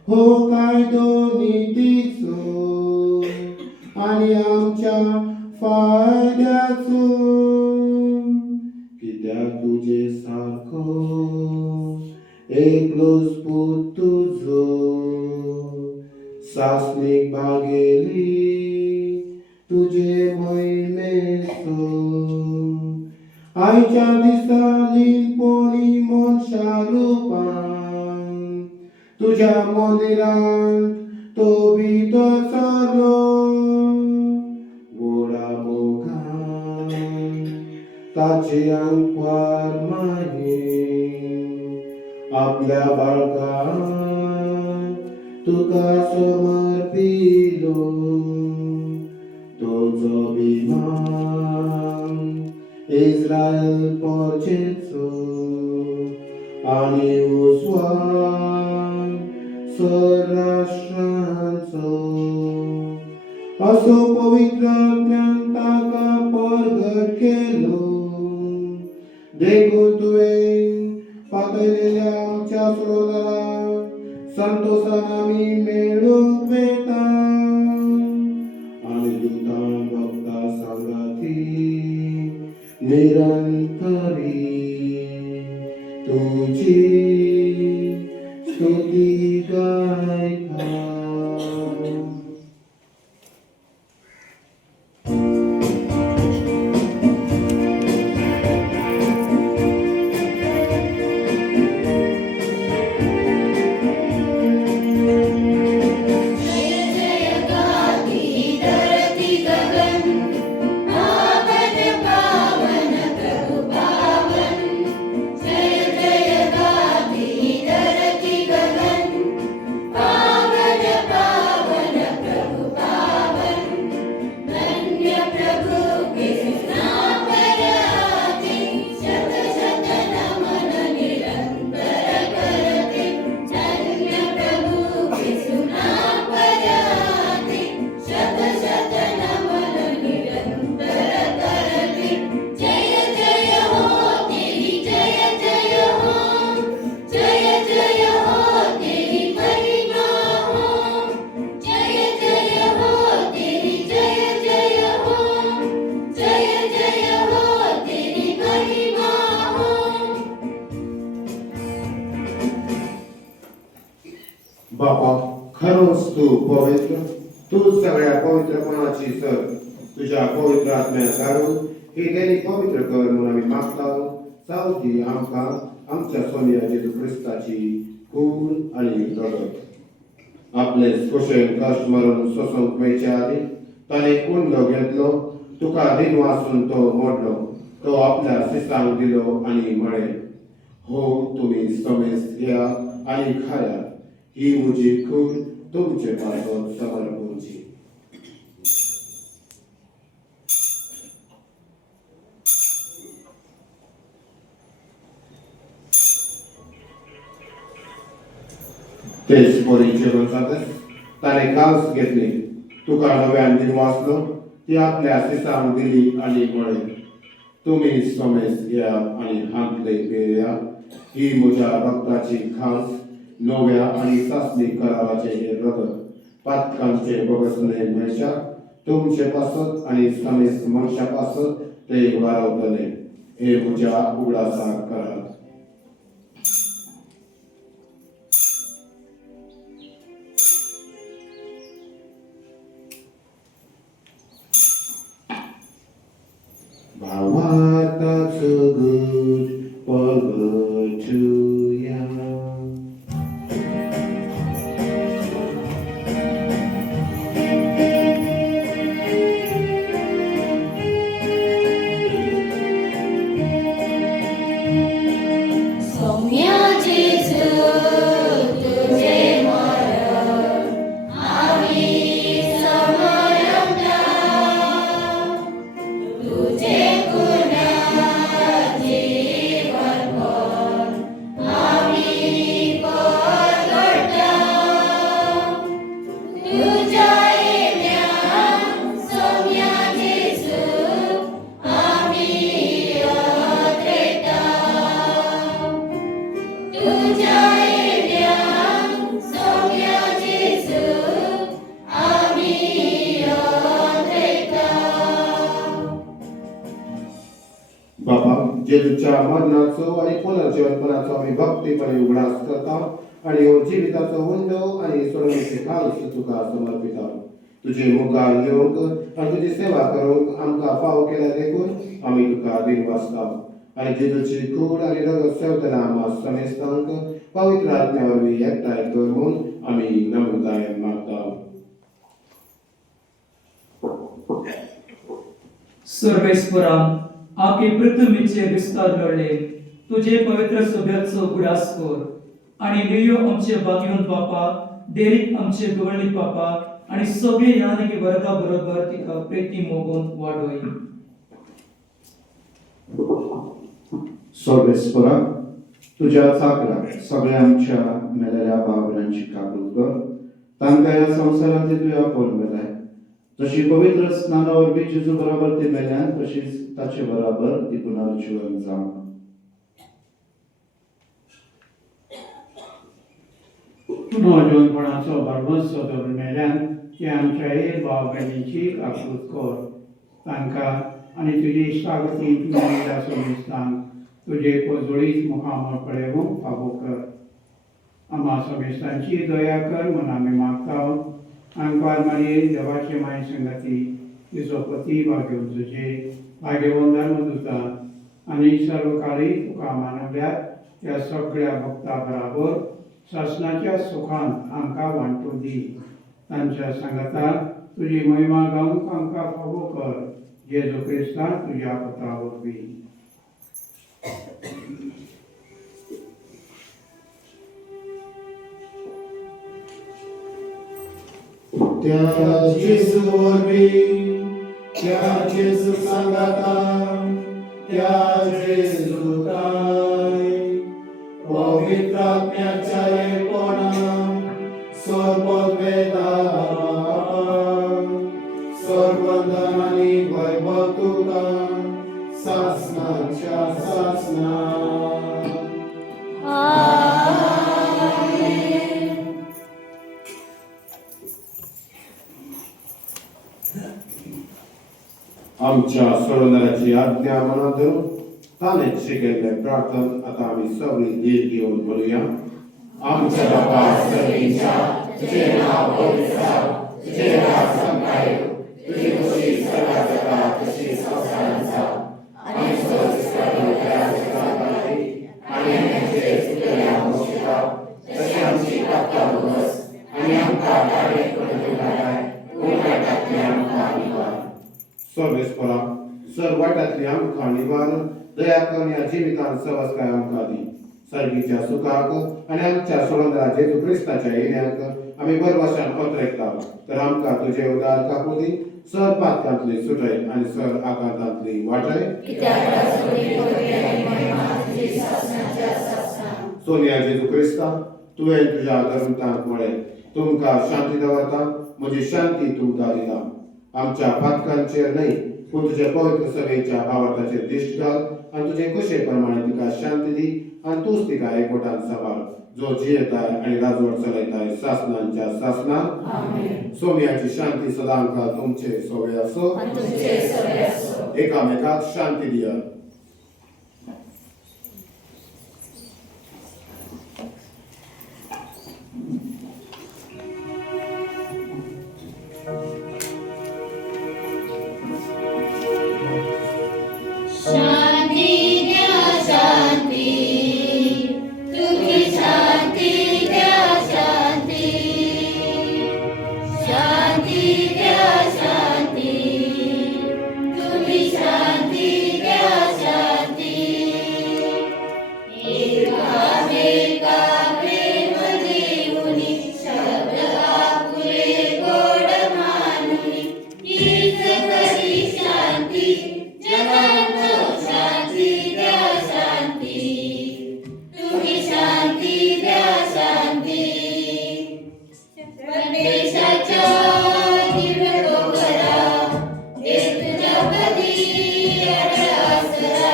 हो कायदो नितीचो आनी आमच्या फायद्याचो, कित्याक तुजे सारको एकलोच पूत तुजो सासणीक भागेली तुजे मोहिमेचो. आयच्या दिसा लिंपोणी मनशा रुपान तुझ्या मंदिरांत तो भितर सरलो. गोडा मोगान ताचे अंकवार मागे आपल्या बाळकान तुका समर्पिलो. तुजो अभिमान इस्रायल पोरचेचो आनी उस्वान सर्राष्ट्रांचो. असो पवित्र आत्म्यान ताका परगट केलो. देखून तुवें पातळलेल्या आमच्या सोडवणाराक संतोषान आमी मेळूंक वेता. आनी दुतां भक्तां सांगाती निरंतरी तुजी स्तुती गायता. बापा, खरोच तू पवित्र, तू सगळ्या पवित्रपणाची सर तुझ्या पवित्र आत्म्यात काढून ही देणी पवित्र कर म्हणून आम्ही मागता. सावधी आमकां आमच्या सोन्या जेजू क्रिस्ताची कूड आनी रगत. आपले कुशेल कश्ट मरून सोसूंक मेळचे आदी ताणे कुंडलो घेतलो तुका दिन वाचून तो मोडलो तो आपल्या शिसांक दिलो आनी म्हळे हो तुम्ही समेस घ्या आनी खाया ही म्हजी खूण तुमचे पासत समर्पूंची तेच बरी जेवण जातच ताणे कास घेतली तुका नव्यान दिन वाचलो ती आपल्या शिसांक दिली आनी म्हळे तुम्ही समेस घ्या आनी हांतले पेया ही म्हज्या रक्ताची खास नव्या आनी सासणी कराराचे हे रगत पातकांचे बगसणे मेळच्या तुमचे पासत आनी समेस मनशा पासत ते वारवतले हे म्हज्या उगडासा करार भावाताच गुड पगचुया सौम्या जेजू तुझे मरण आम्ही समरता तुझे जेजूच्या मरणाचो आणि पुनर्जीवनपणाचो आम्ही भक्तीपणे उगडास करता आणि हो जिविताचो हुंडो आणि सोडवणीचे खास तुका समर्पिता तुझे मुखार येवंक आणि तुझी सेवा करूंक आमकां फाव केल्या देखून आमी तुका दिन वाचता आणि जेजूची कूड आणि रगत सेवतना आम्हा समेस्तांक पवित्र आत्म्या वरवीं एकठांय कर म्हूण आमी नम्रतायेन मागता सर्वेस्परा आपली पृथ्वीचे विस्तार घडले तुझे पवित्र सभेचो उगडास कर आणि नियो आमचे भाग्यवंत बापा देरीक आमचे गवळणी बापा आणि सगळे यानकी वर्गा बरोबर तिका प्रेती मोगून वाडोय सर्वेस्परा तुझ्या चाकराक सगळ्या आमच्या मेलेल्या भावनांची काबूल कर तांकां ह्या संवसारांतली तुवें आपोवन मेलाय जशी पवित्र स्नाना वरवीं जेजू बरोबर ती मेल्यान तशीच ताचे बरोबर ती पुनर्जीवन जावं पुनर्जीवनपणाचो भरमोत्सव दवरून मेल्यान ती आमच्या एक भाव भयणीची काकूत कर तांकां आनी तुजी इश्टागती मेळिल्ल्या समेस्तांक तुजे कोजोळीत मुखामळ पळेवूंक फावो कर आम्हा समेस्तांची दया कर म्हूण आमी मागता आमकां मागीर देवाचे माय संगती तिचो पती भाग्यवंतुचे भाग्यवंत धर्मदूता आनी सर्व काळी तुका मानवल्यात त्या सगळ्या भक्तां बराबर शासनाच्या सुखांत आमकां वांटून दी तांच्या सांगाताक तुजी महिमा गावूंक आमकां फावो कर जेजू क्रिस्तान तुज्या पुत्रा वरवीं त्या जेजू वरवीं त्या जेजू सांगाता त्या जेजू काय पवित्र आत्म्याच्या एकपणान सर्ववेदा सर्वंदन आनी वैभव तुका सासणाच्या सासना आमच्या सोडवणाऱ्याची आज्ञा मनात धरून ताणेच शिकयल्ले प्रार्थन आता आम्ही सगळी धीर घेऊन बोलूया आमच्या बापा सगळींच्या तुझे नाव पवित्र जावं तुझे राज संभाळ तुझी खुशी सदा सदा तशी संसारात जावं आणि आणि आमचे चुकलेल्या मोक्षिका तशी आमची पातळ बस आणि आमकां सर्वेस्परा सर वाटातली आमकां निवार दया करून या जिवितांत सवस काय आमकां दी सर्गीच्या सुखाक आनी आमच्या सोडंदरा जेजू क्रिस्ताच्या येण्याक आमी बरवशान पत्रेकता तर आमकां तुजे उदार काकू दी सर पातकांतली सुटय आनी सर आकांतांतली वाटय सोनिया जेजू क्रिस्ता तुवें तुज्या धर्मतांत म्हळें तुमकां शांती दवरता म्हजी शांती तुमकां दिता आमच्या पातकांचेर न्हय पूण तुज्या पवित्र सभेच्या भावार्थाचेर दिश्ट घाल आनी तुजे कुशे प्रमाणे तिका शांती दी आनी तूंच तिका एकवटान सांबाळ जो जियेताय आनी राजवट चलयताय सासनांच्या सासनांत सोम्याची शांती सदांकाळ तुमचे सोबे आसो एकामेकाक शांती दिया शांती द्या शांती तुम्ही शांती द्या शांती शांती द्या शांती तुम्ही शांती द्या शांती एकामेका प्रेम देऊनी शब्द आपुले गोड मानुनी हीच खरी शांती जगात शांती द्या शांती तुम्ही शांती द्या शांती परमेशाच्या दिव्य डोंगरा देव तुझ्या पदी अडळ आसरा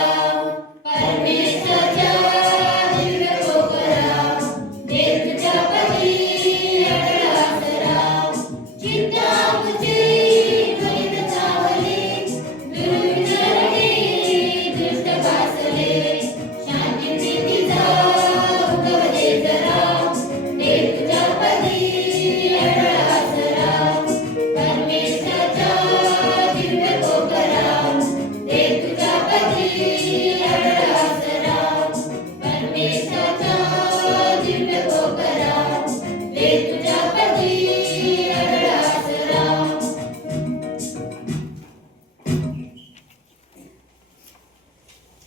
परमेशाच्या दिव्य डोंगरा देव तुझ्या पदी अडळ आसरा चित्तामुची गणित चावली दुर्विचारणे दुष्ट भासले शांती प्रीतीचा उगवले जरा देव तुझ्या पदी अडळ आसरा परमेशाच्या दिव्य डोंगरा देव तुझ्या पदी अडळ आसरा परमेशाच्या दिव्य डोंगरा देव तुझ्या पदी अडळ आसरा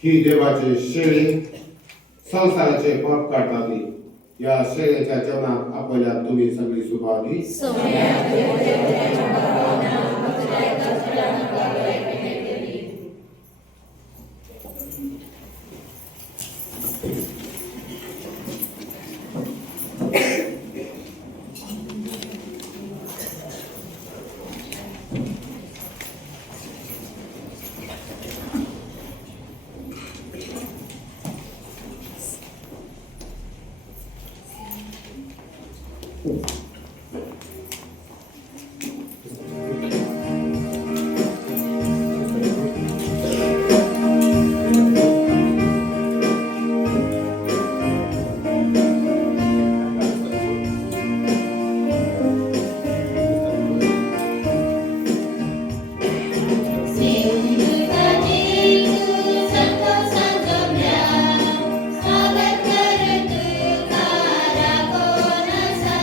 ही देवाची शेळी संसाराचे पाप काढताली या शेळीच्या जेवणात आपल्या तुम्ही सगळी सुभागी स्वागत करत कारा कोणाचा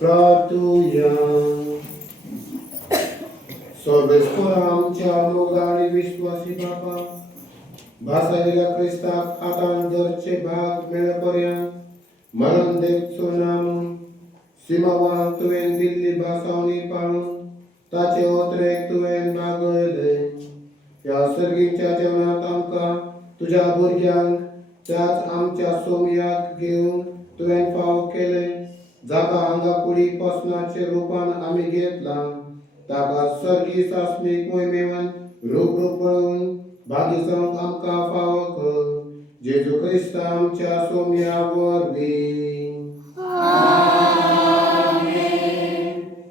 प्रार्थूया. सर्वेस्पर आमच्या मोगा आणि विश्वासी बापा, भासायला क्रिस्ताक आतांदरचे भाग मेळपर्यंत मरण देवचो नाम सीमावान तुवें दिल्ली भासावनी पाळून ताचे ओत्रेक तुवें मागयले. ह्या सर्गीच्या जेवणात आमकां तुज्या भुरग्यांक त्याच आमच्या सोमयाक घेवन तुवें फाव केले, जाका हांगा कुडी पसनाचे रूपान आमी घेतला. ताका सर्गी सासमीक मोहिमेवन रूप पळोवन भागी जावंक आमकां फाव कर. जेजू क्रिस्त आमच्या सोमया वरवीं.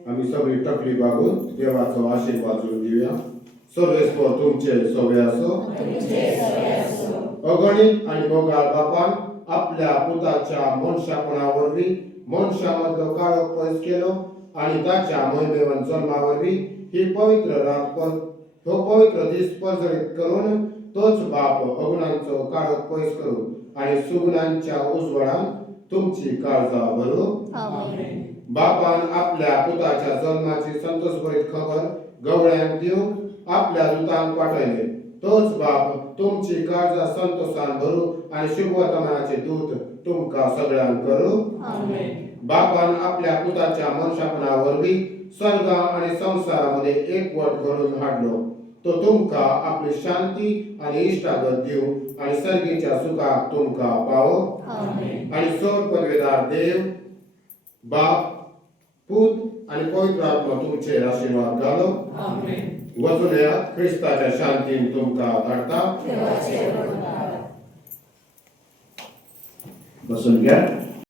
आमी सगळी तकली बागून देवाचो आशीर्वाद घेवया. सर्वेस्पर तुमचे सगळे असो. अगणित आणि मोगाळ बापान आपल्या पुताच्या मनशापणा वरवीं मनशामधलो काळोख पयस केलो आणि ताच्या मोहिमेवन जल्मा वरवीं ही पवित्र रात हो पवित्र दीस परजळीत करून तोच बाप अगुणांचो काळोख पयस करू आणि सुगुणांच्या उजवळान तुमची काळजा भरू. बापान आपल्या पुताच्या जन्माची संतोषभरीत खबर गवळ्यांक दिवंक आपल्या दूतांक पाठयले. तोच बाप तुमची काळजा संतोषान भरू आणि शुभवर्तमानाचे दूत तुमका सगळ्यांक करू. बापान आपल्या पुताच्या मनशापणा वरवीं स्वर्ग आणि संसारामध्ये एकवट घडून हाडलो. तो तुमका आपली शांती आणि इष्टागत दिव आणि सर्गीच्या सुखाक तुमका पावो. आणि सोड पदवेदार देव बाप पूत आणि पवित्र आत्मा तुमचे आशीर्वाद घालो. वचून या ख्रिस्ताच्या शांतीन तुमका धाडटा. बसून घ्या.